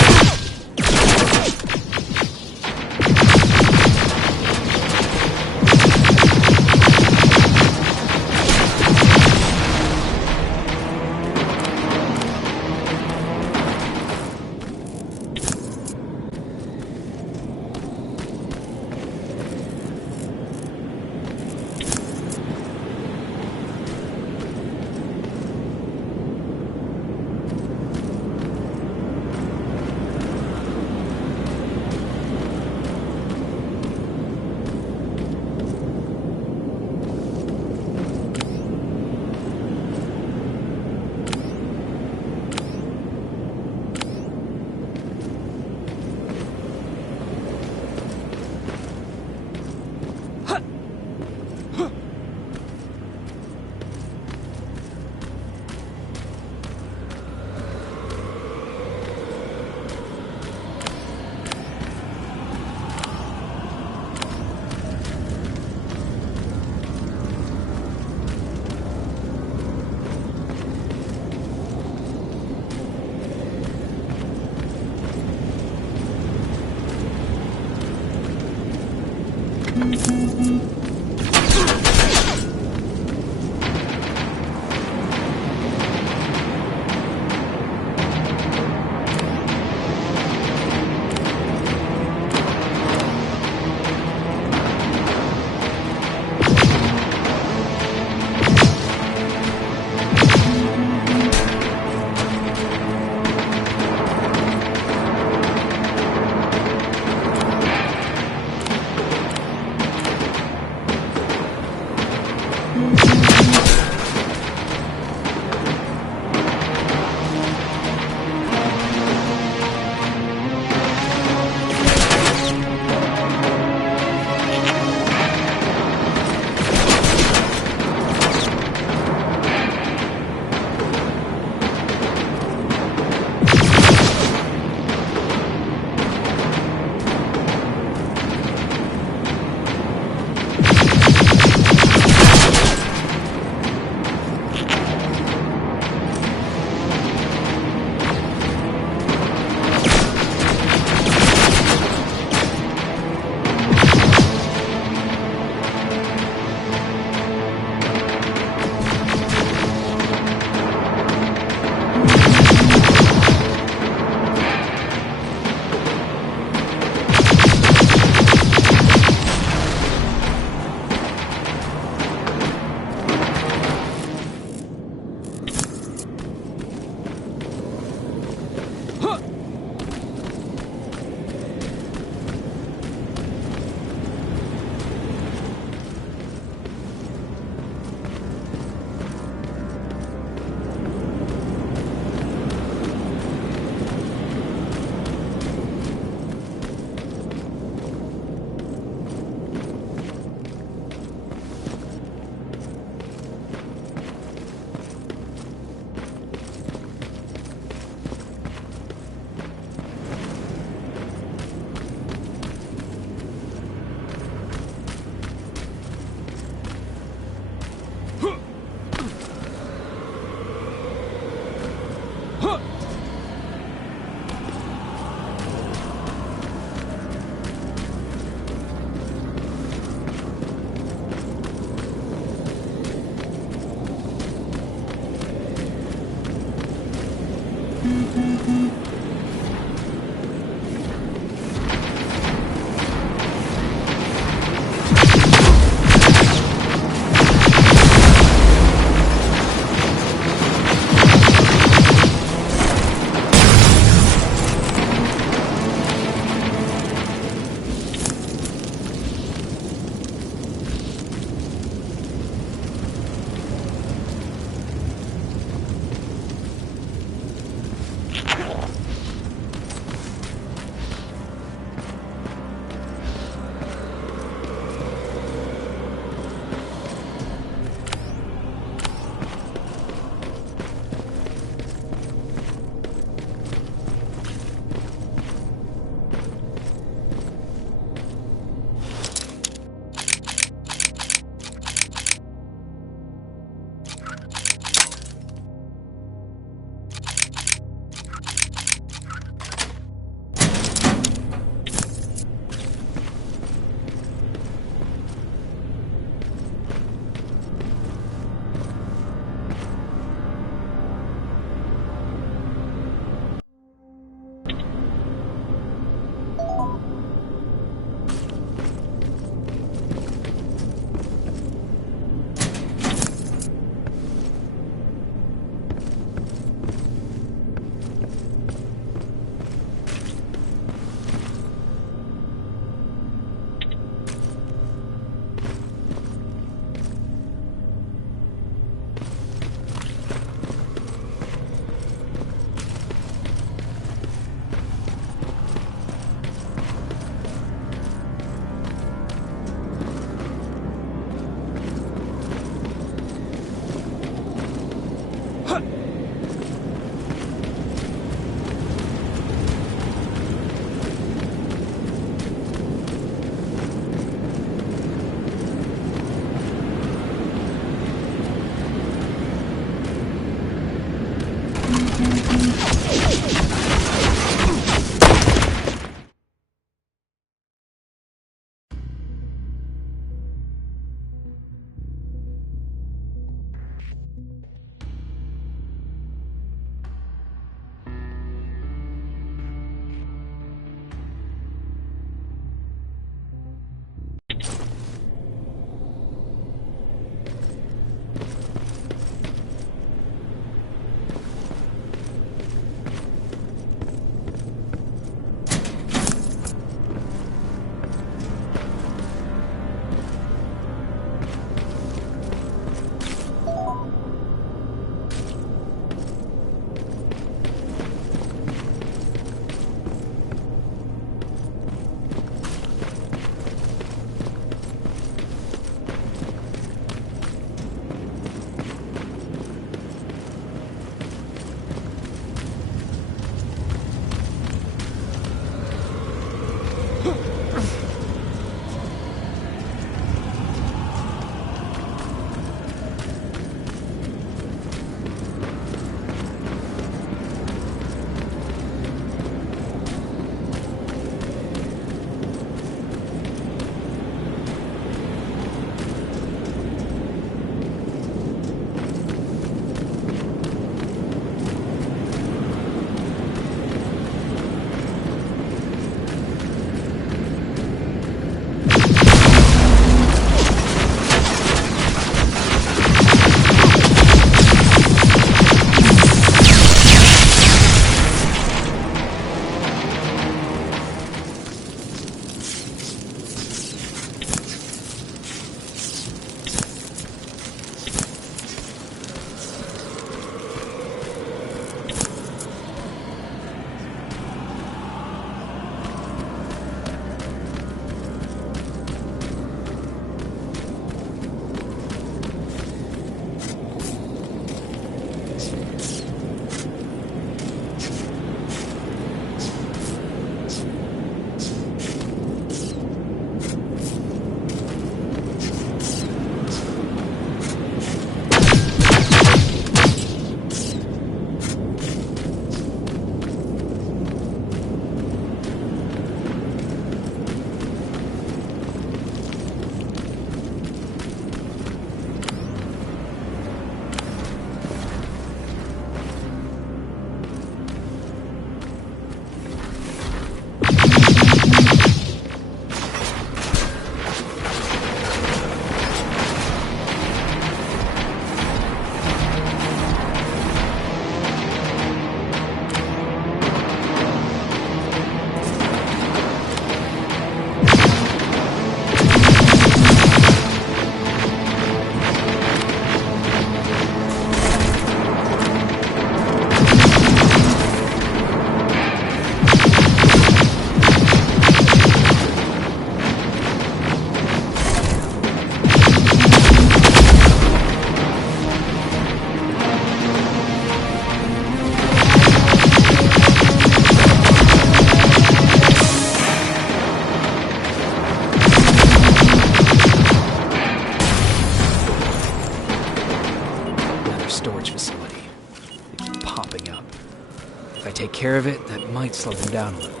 take care of it, that might slow them down a little.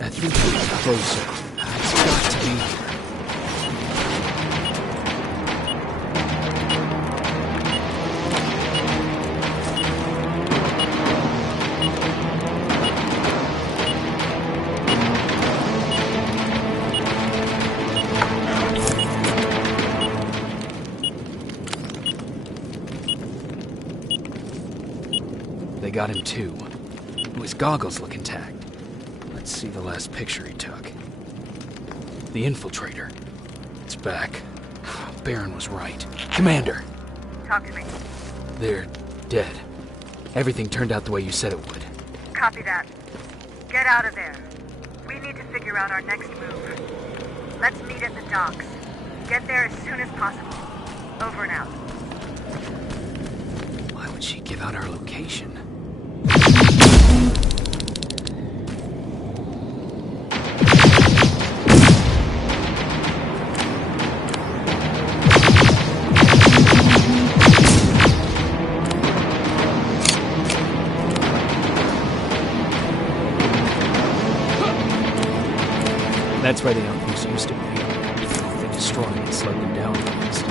I think we're closer. It's got to be here. They got him too. His goggles look intact. Let's see the last picture he took. The infiltrator. It's back. Baron was right. Commander! Talk to me. They're dead. Everything turned out the way you said it would. Copy that. Get out of there. We need to figure out our next move. Let's meet at the docks. Get there as soon as possible. Over and out. Why would she give out our location? That's where the outpost used to be. They destroyed it and slowed them down at least.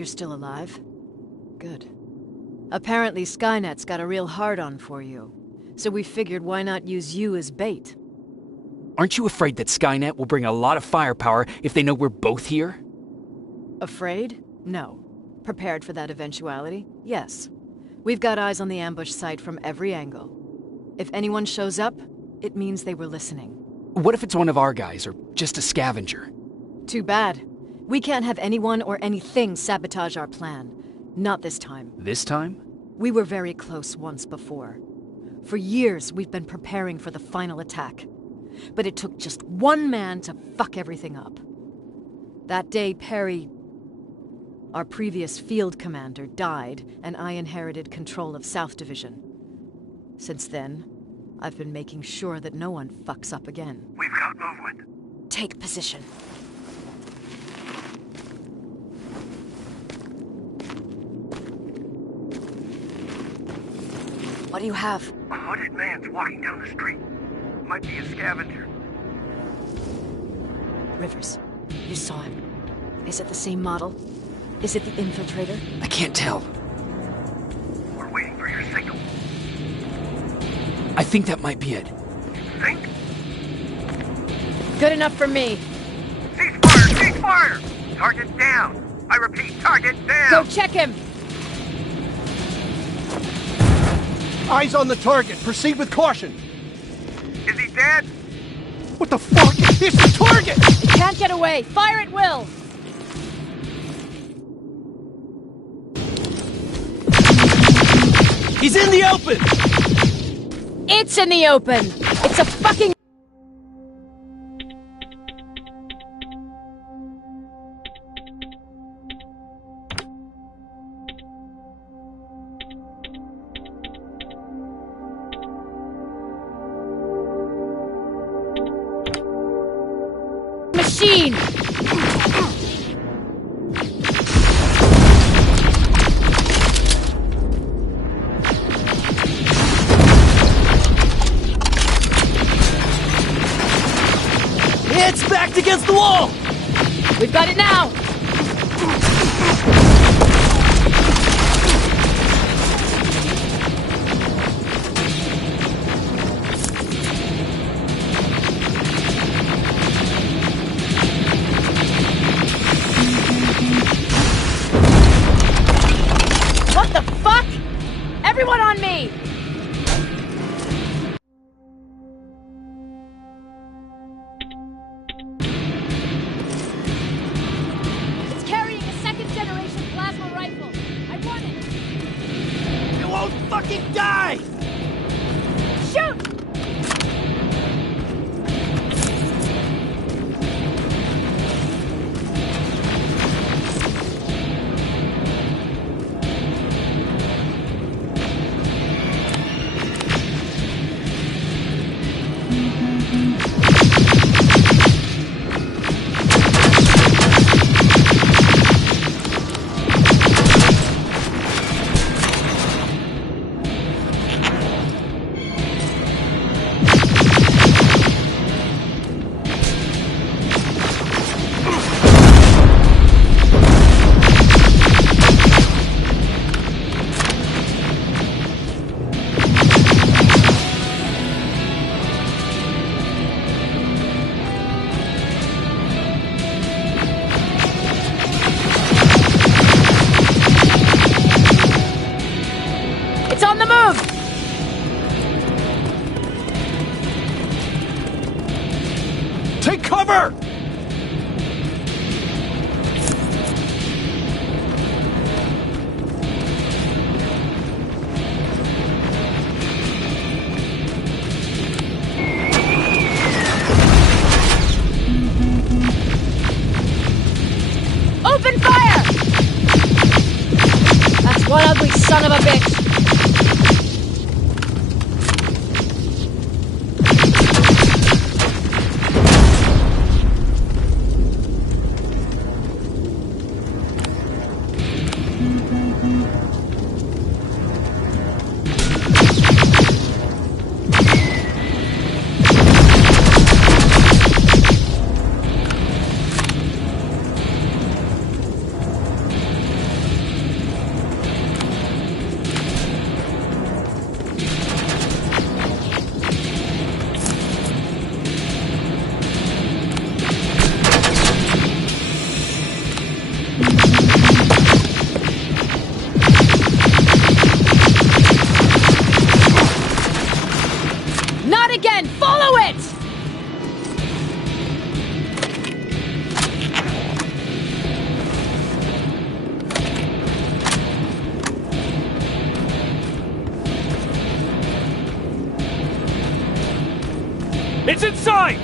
You're still alive? Good. Apparently Skynet's got a real hard-on for you. So we figured why not use you as bait? Aren't you afraid that Skynet will bring a lot of firepower if they know we're both here? Afraid? No. Prepared for that eventuality? Yes. We've got eyes on the ambush site from every angle. If anyone shows up, it means they were listening. What if it's one of our guys, or just a scavenger? Too bad. We can't have anyone or anything sabotage our plan. Not this time. This time? We were very close once before. For years, we've been preparing for the final attack. But it took just one man to fuck everything up. That day, Perry, our previous field commander, died, and I inherited control of South Division. Since then, I've been making sure that no one fucks up again. We've got movement. Take position. What do you have? A hooded man's walking down the street. Might be a scavenger. Rivers, you saw him. Is it the same model? Is it the infiltrator? I can't tell. We're waiting for your signal. I think that might be it. Think? Good enough for me. Ceasefire! Ceasefire! Target down! I repeat, target down! Go check him! Eyes on the target. Proceed with caution. Is he dead? What the fuck? It's the target! He can't get away. Fire at will! He's in the open! It's in the open! It's a fucking... machine! backed against the wall! We've got it now! What the fuck? Everyone on me! It's carrying a second-generation plasma rifle. I want it. You won't fucking die! Shoot! It's on the move! Take cover! Open fire! That's one ugly son of a bitch! Not again! Follow it! It's inside!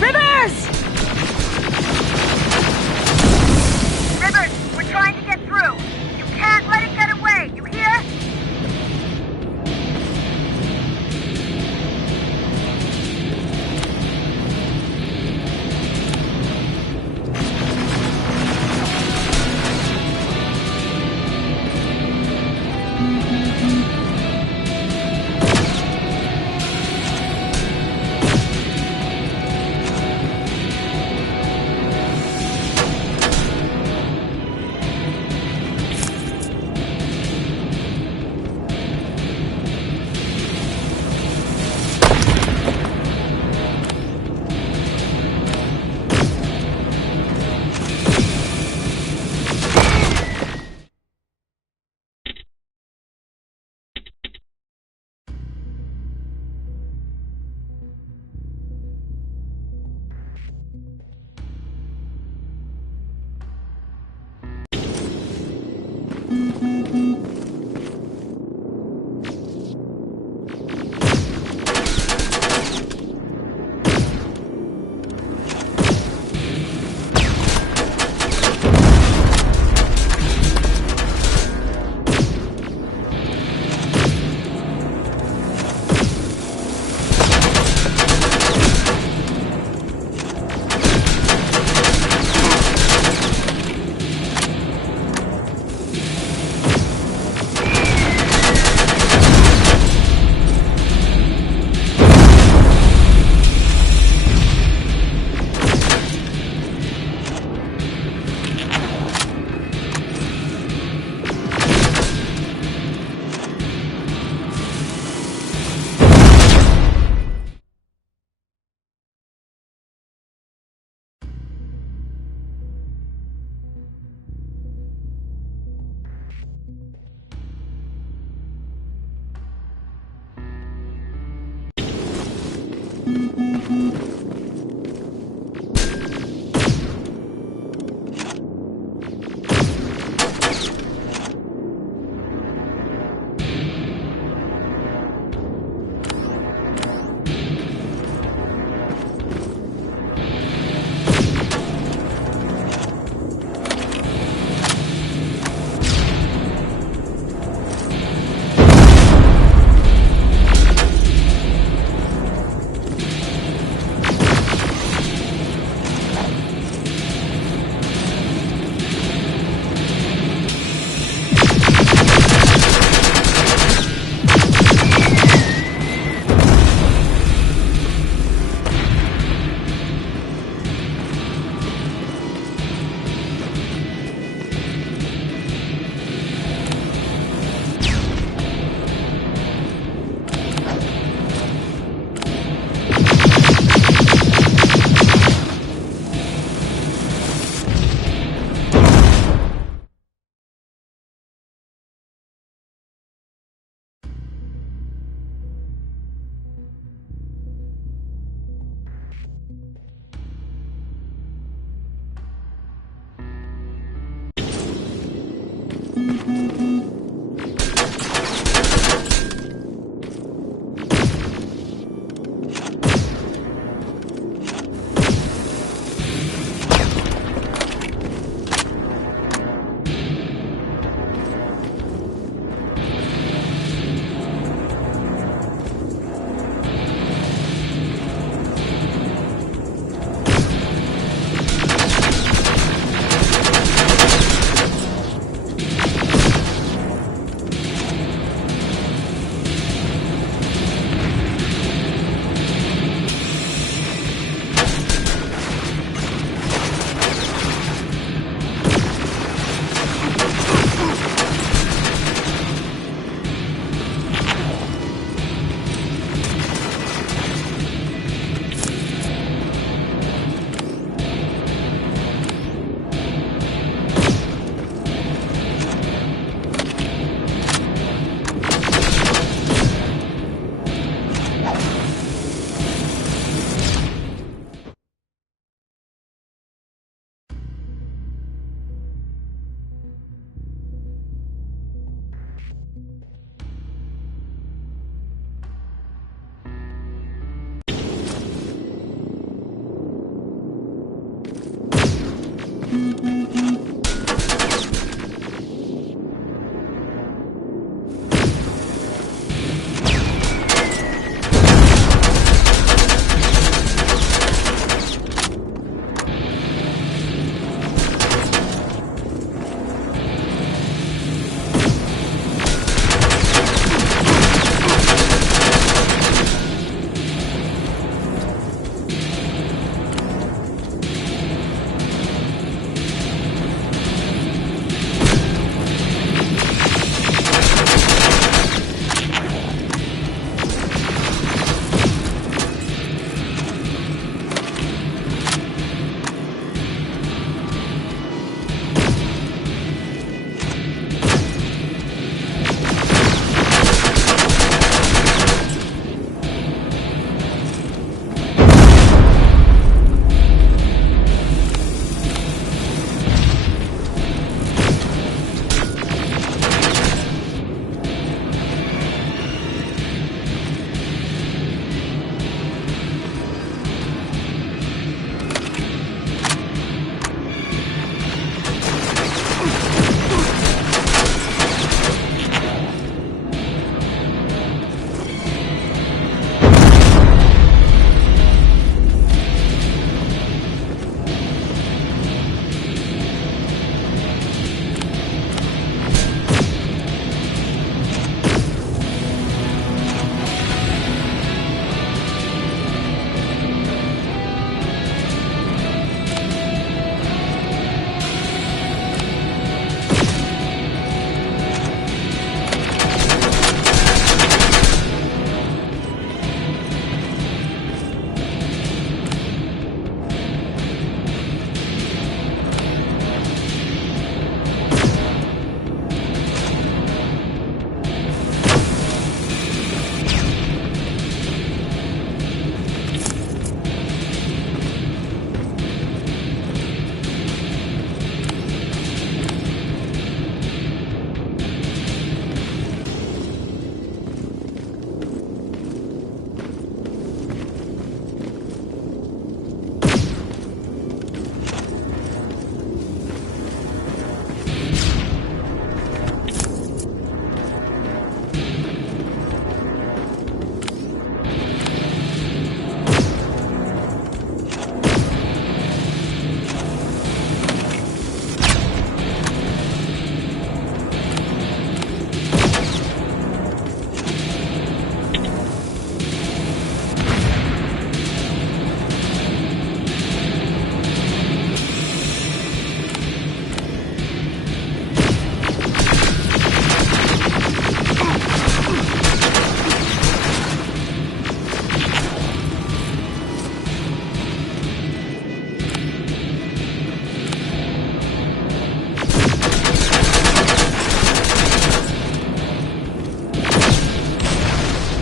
Rivers! Rivers, we're trying to get through. You can't let it get away, you hear?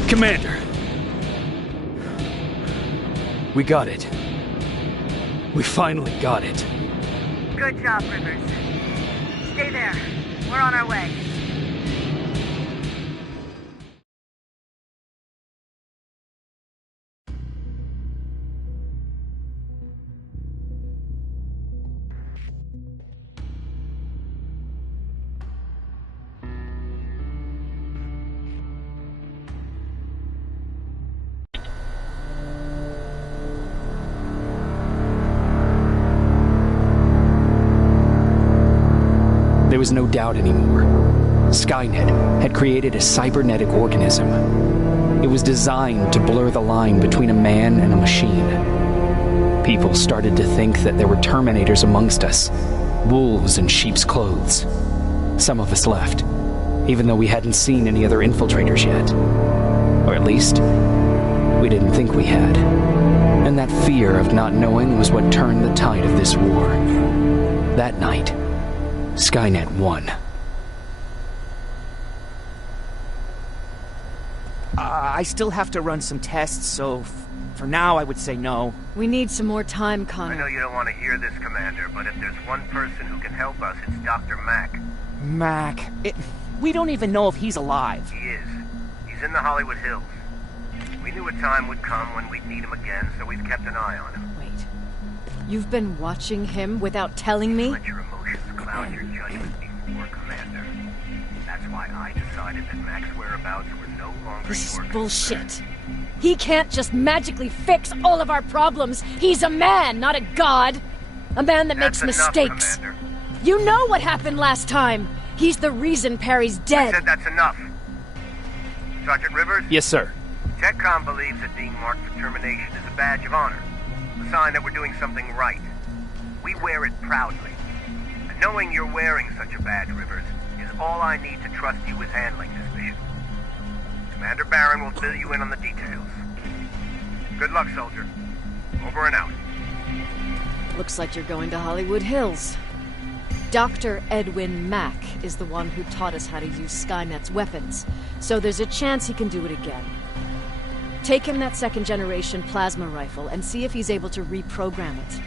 Commander! We got it. We finally got it. Good job, Rivers. Stay there. We're on our way. There was no doubt anymore. Skynet had created a cybernetic organism. It was designed to blur the line between a man and a machine. People started to think that there were Terminators amongst us, wolves in sheep's clothes. Some of us left, even though we hadn't seen any other infiltrators yet. Or at least, we didn't think we had. And that fear of not knowing was what turned the tide of this war. That night, Skynet won. I still have to run some tests, so for now I would say no. We need some more time, Connor. I know you don't want to hear this, Commander, but if there's one person who can help us, it's Dr. Mack. Mac. We don't even know if he's alive. He is. He's in the Hollywood Hills. We knew a time would come when we'd need him again, so we've kept an eye on him. Wait. You've been watching him without telling me? Let your emotions cloud your judgment before, Commander. That's why I decided that Mack's whereabouts were no longer This is your bullshit. concern. He can't just magically fix all of our problems. He's a man, not a god. A man that That's makes enough, mistakes. Commander. You know what happened last time. He's the reason Perry's I dead. said that's enough. Sergeant Rivers? Yes, sir. TechCom believes that being marked for termination is a badge of honor. A sign that we're doing something right. We wear it proudly. And knowing you're wearing such a badge, Rivers, is all I need to trust you with handling this mission. Commander Barron will fill you in on the details. Good luck, soldier. Over and out. Looks like you're going to Hollywood Hills. Dr. Edwin Mack is the one who taught us how to use Skynet's weapons, so there's a chance he can do it again. Take him that second-generation plasma rifle and see if he's able to reprogram it.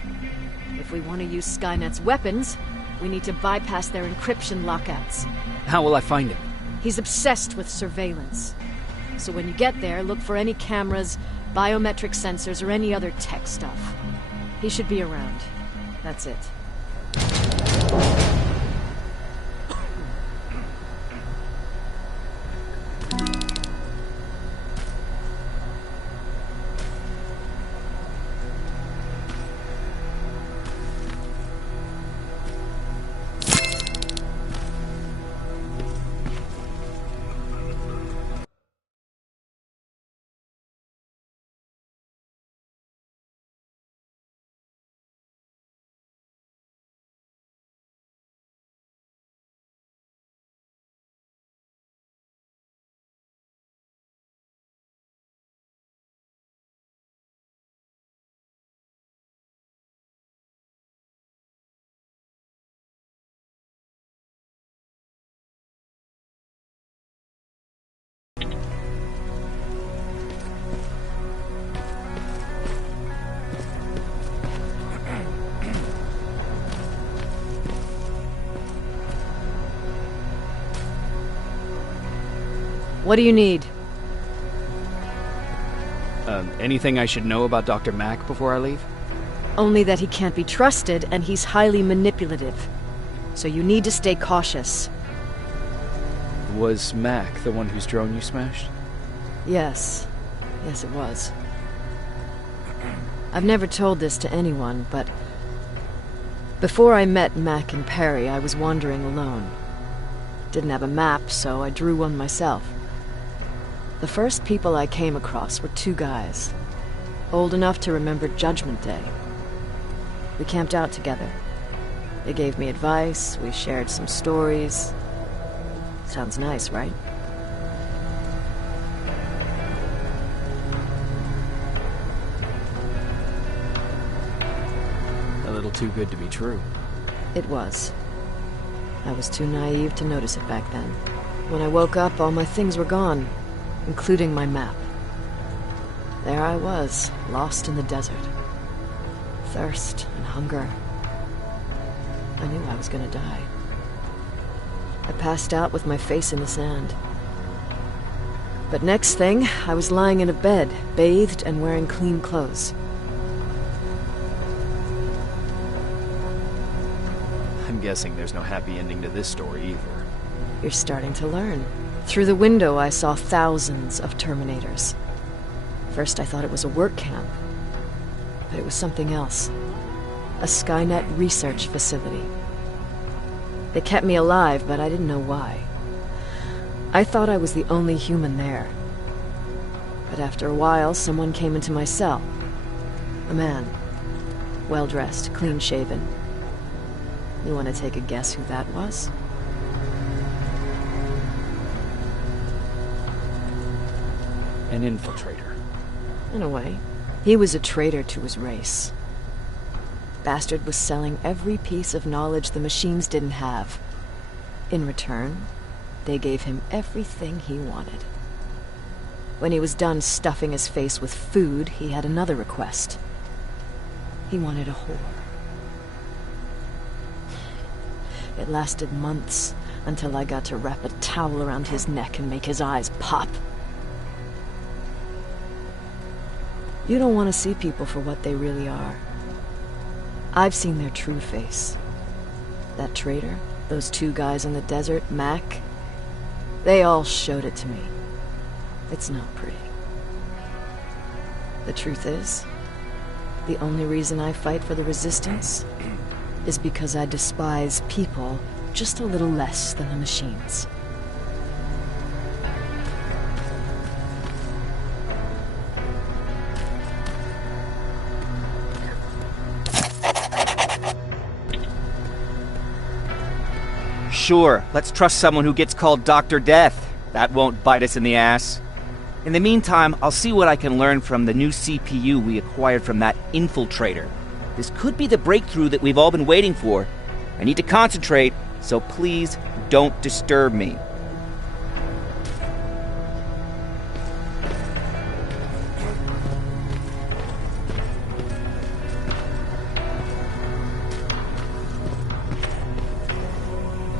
If we want to use Skynet's weapons, we need to bypass their encryption lockouts. How will I find him? He's obsessed with surveillance. So when you get there, look for any cameras, biometric sensors, or any other tech stuff. He should be around. That's it. What do you need? Anything I should know about Dr. Mack before I leave? Only that he can't be trusted and he's highly manipulative. So you need to stay cautious. Was Mack the one whose drone you smashed? Yes. Yes, it was. I've never told this to anyone, but before I met Mack and Perry, I was wandering alone. Didn't have a map, so I drew one myself. The first people I came across were two guys, old enough to remember Judgment Day. We camped out together. They gave me advice, we shared some stories. Sounds nice, right? A little too good to be true. It was. I was too naive to notice it back then. When I woke up, all my things were gone. including my map. There I was, lost in the desert. Thirst and hunger. I knew I was gonna die. I passed out with my face in the sand. But next thing, I was lying in a bed, bathed and wearing clean clothes. I'm guessing there's no happy ending to this story either. You're starting to learn. Through the window, I saw thousands of Terminators. First, I thought it was a work camp. But it was something else. A Skynet research facility. They kept me alive, but I didn't know why. I thought I was the only human there. But after a while, someone came into my cell. A man. Well-dressed, clean-shaven. You want to take a guess who that was? An infiltrator. In a way. He was a traitor to his race. Bastard was selling every piece of knowledge the machines didn't have. In return, they gave him everything he wanted. When he was done stuffing his face with food, he had another request. He wanted a whore. It lasted months, until I got to wrap a towel around his neck and make his eyes pop. You don't want to see people for what they really are. I've seen their true face. That traitor, those two guys in the desert, Mac, they all showed it to me. It's not pretty. The truth is, the only reason I fight for the Resistance is because I despise people just a little less than the machines. Sure, let's trust someone who gets called Dr. Death. That won't bite us in the ass. In the meantime, I'll see what I can learn from the new CPU we acquired from that infiltrator. This could be the breakthrough that we've all been waiting for. I need to concentrate, so please don't disturb me.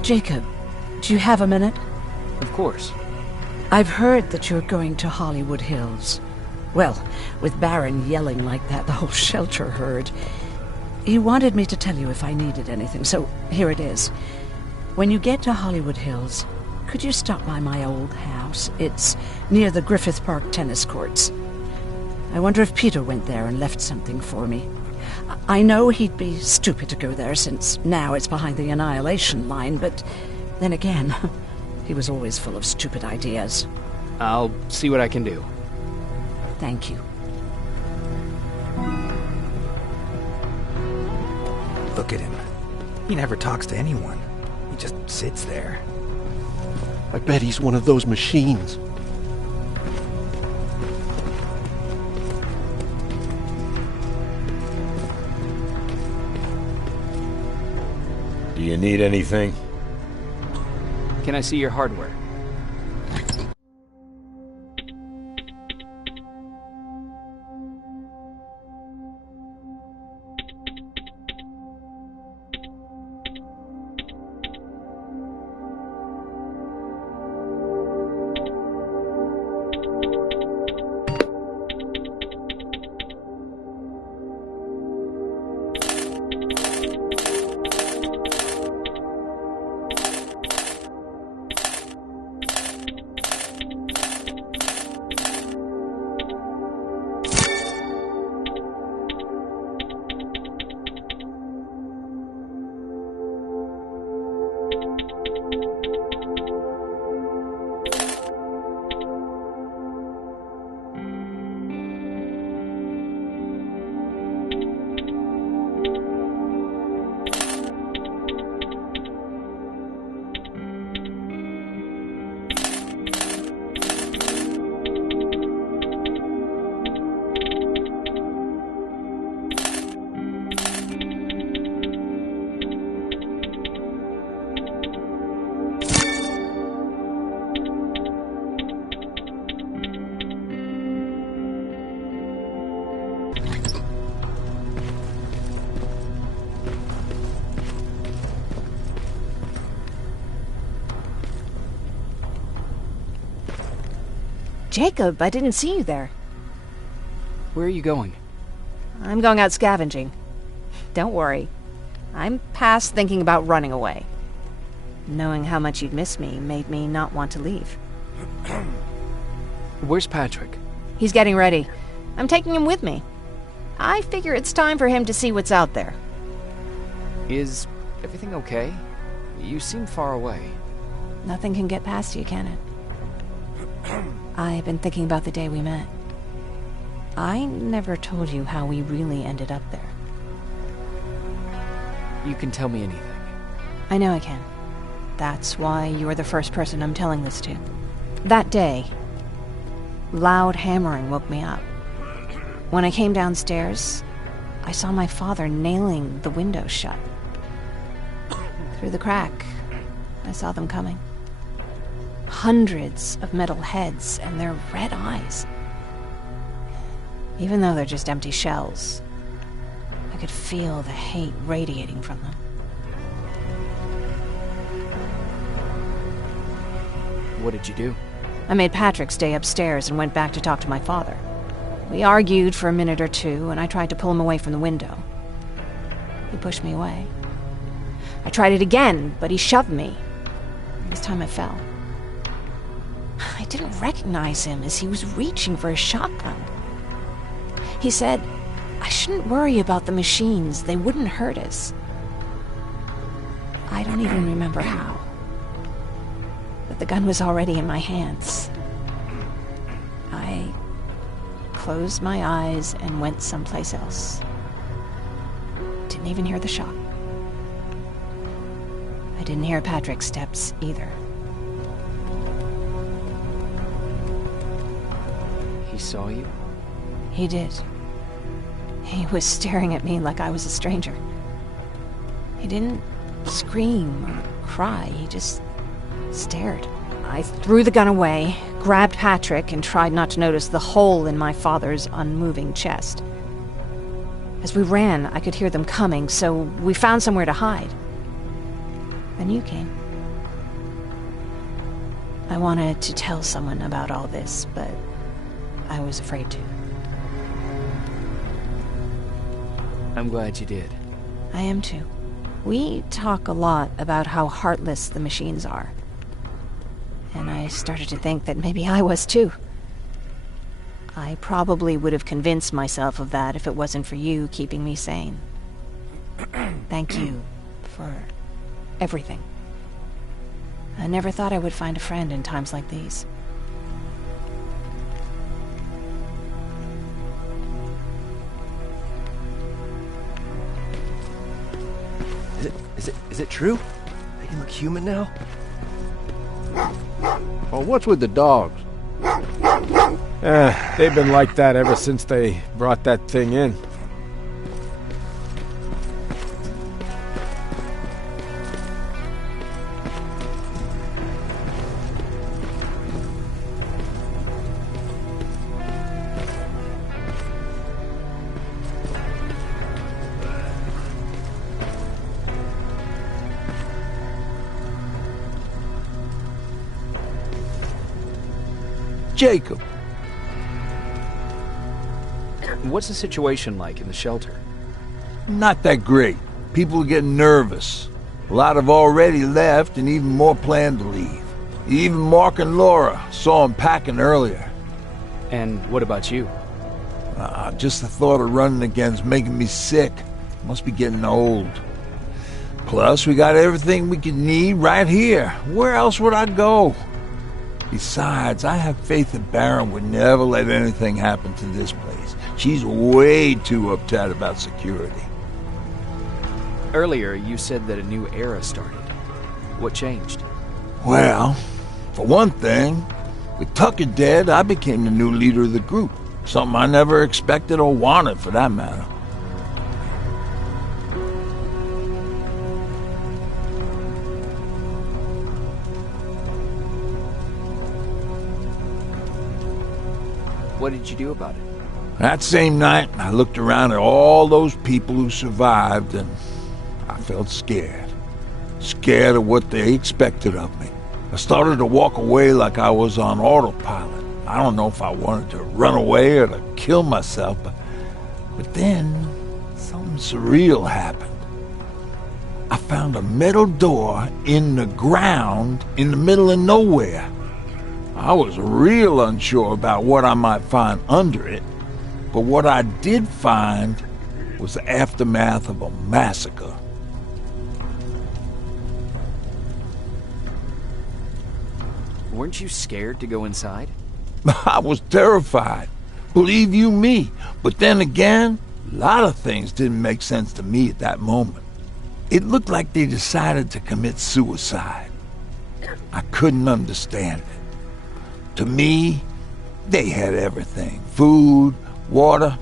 Jacob, do you have a minute? Of course. I've heard that you're going to Hollywood Hills. Well, with Baron yelling like that, the whole shelter heard. He wanted me to tell you if I needed anything, so here it is. When you get to Hollywood Hills, could you stop by my old house? It's near the Griffith Park tennis courts. I wonder if Peter went there and left something for me. I know he'd be stupid to go there, since now it's behind the Annihilation Line, but then again, he was always full of stupid ideas. I'll see what I can do. Thank you. Look at him. He never talks to anyone. He just sits there. I bet he's one of those machines. Do you need anything? Can I see your hardware? Jacob, I didn't see you there. Where are you going? I'm going out scavenging. Don't worry. I'm past thinking about running away. Knowing how much you'd miss me made me not want to leave. Where's Patrick? He's getting ready. I'm taking him with me. I figure it's time for him to see what's out there. Is everything okay? You seem far away. Nothing can get past you, can it? I've been thinking about the day we met. I never told you how we really ended up there. You can tell me anything. I know I can. That's why you're the first person I'm telling this to. That day, loud hammering woke me up. When I came downstairs, I saw my father nailing the window shut. Through the crack, I saw them coming. Hundreds of metal heads and their red eyes. Even though they're just empty shells, I could feel the hate radiating from them. What did you do? I made Patrick stay upstairs and went back to talk to my father. We argued for a minute or two, and I tried to pull him away from the window. He pushed me away. I tried it again, but he shoved me. This time I fell. I didn't recognize him as he was reaching for a shotgun. He said, I shouldn't worry about the machines. They wouldn't hurt us. I don't even remember how. But the gun was already in my hands. I closed my eyes and went someplace else. Didn't even hear the shot. I didn't hear Patrick's steps either. He saw you? He did. He was staring at me like I was a stranger. He didn't scream or cry, he just stared. I threw the gun away, grabbed Patrick, and tried not to notice the hole in my father's unmoving chest. As we ran, I could hear them coming, so we found somewhere to hide. Then you came. I wanted to tell someone about all this, but I was afraid to. I'm glad you did. I am too. We talk a lot about how heartless the machines are. And I started to think that maybe I was too. I probably would have convinced myself of that if it wasn't for you keeping me sane. Thank you for everything. I never thought I would find a friend in times like these. Is it true? They can look human now? Well, what's with the dogs? They've been like that ever since they brought that thing in. Jacob. What's the situation like in the shelter? Not that great. People are getting nervous. A lot have already left, and even more plan to leave. Even Mark and Laura saw him packing earlier. And what about you? Just the thought of running again's making me sick. Must be getting old. Plus, we got everything we could need right here. Where else would I go? Besides, I have faith that Baron would never let anything happen to this place. She's way too uptight about security. Earlier, you said that a new era started. What changed? Well, for one thing, with Tucker dead, I became the new leader of the group. Something I never expected or wanted, for that matter. What did you do about it? That same night, I looked around at all those people who survived, and I felt scared. Scared of what they expected of me. I started to walk away like I was on autopilot. I don't know if I wanted to run away or to kill myself, but then something surreal happened. I found a metal door in the ground in the middle of nowhere. I was real unsure about what I might find under it, but what I did find was the aftermath of a massacre. Weren't you scared to go inside? I was terrified, believe you me, but then again, a lot of things didn't make sense to me at that moment. It looked like they decided to commit suicide. I couldn't understand it. To me, they had everything. Food, water.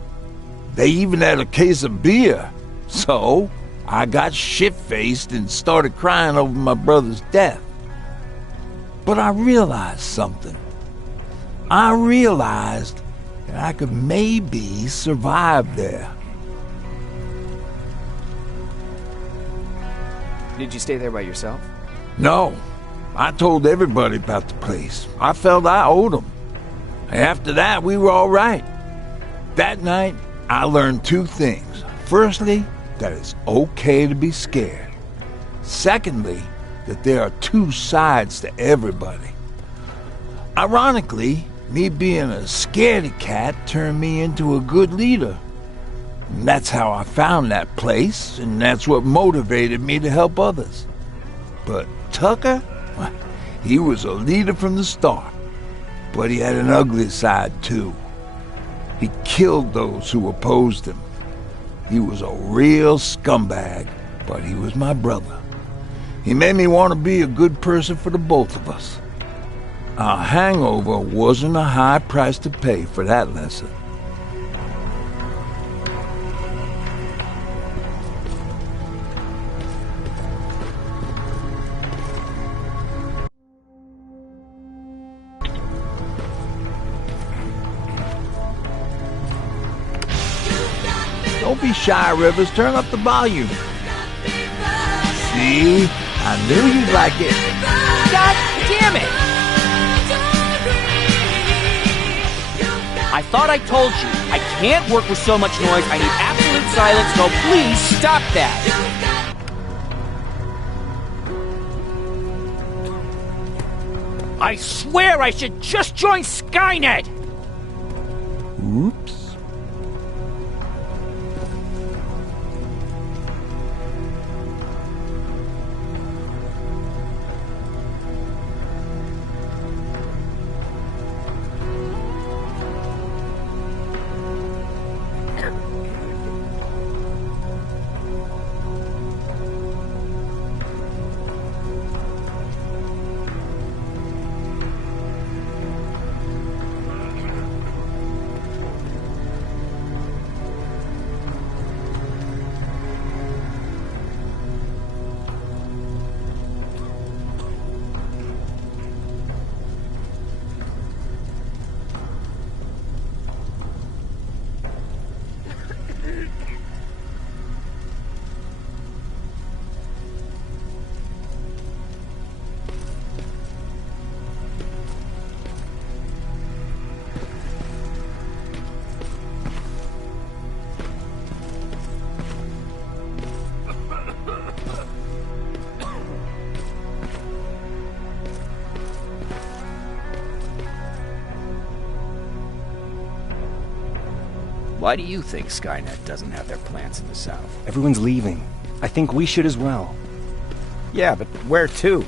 They even had a case of beer. So, I got shit-faced and started crying over my brother's death. But I realized something. I realized that I could maybe survive there. Did you stay there by yourself? No. I told everybody about the place. I felt I owed them. After that, we were all right. That night, I learned two things. Firstly, that it's okay to be scared. Secondly, that there are two sides to everybody. Ironically, me being a scaredy cat turned me into a good leader. And that's how I found that place, and that's what motivated me to help others. But Tucker, he was a leader from the start, but he had an ugly side too. He killed those who opposed him. He was a real scumbag, but he was my brother. He made me want to be a good person for the both of us. A hangover wasn't a high price to pay for that lesson. Don't be shy, Rivers. Turn up the volume. See? I knew you'd like it. God damn it! I thought I told you, I can't work with so much noise. I need absolute silence, so please stop that. I swear I should just join Skynet! Oops. Why do you think Skynet doesn't have their plants in the south? Everyone's leaving. I think we should as well. Yeah, but where to?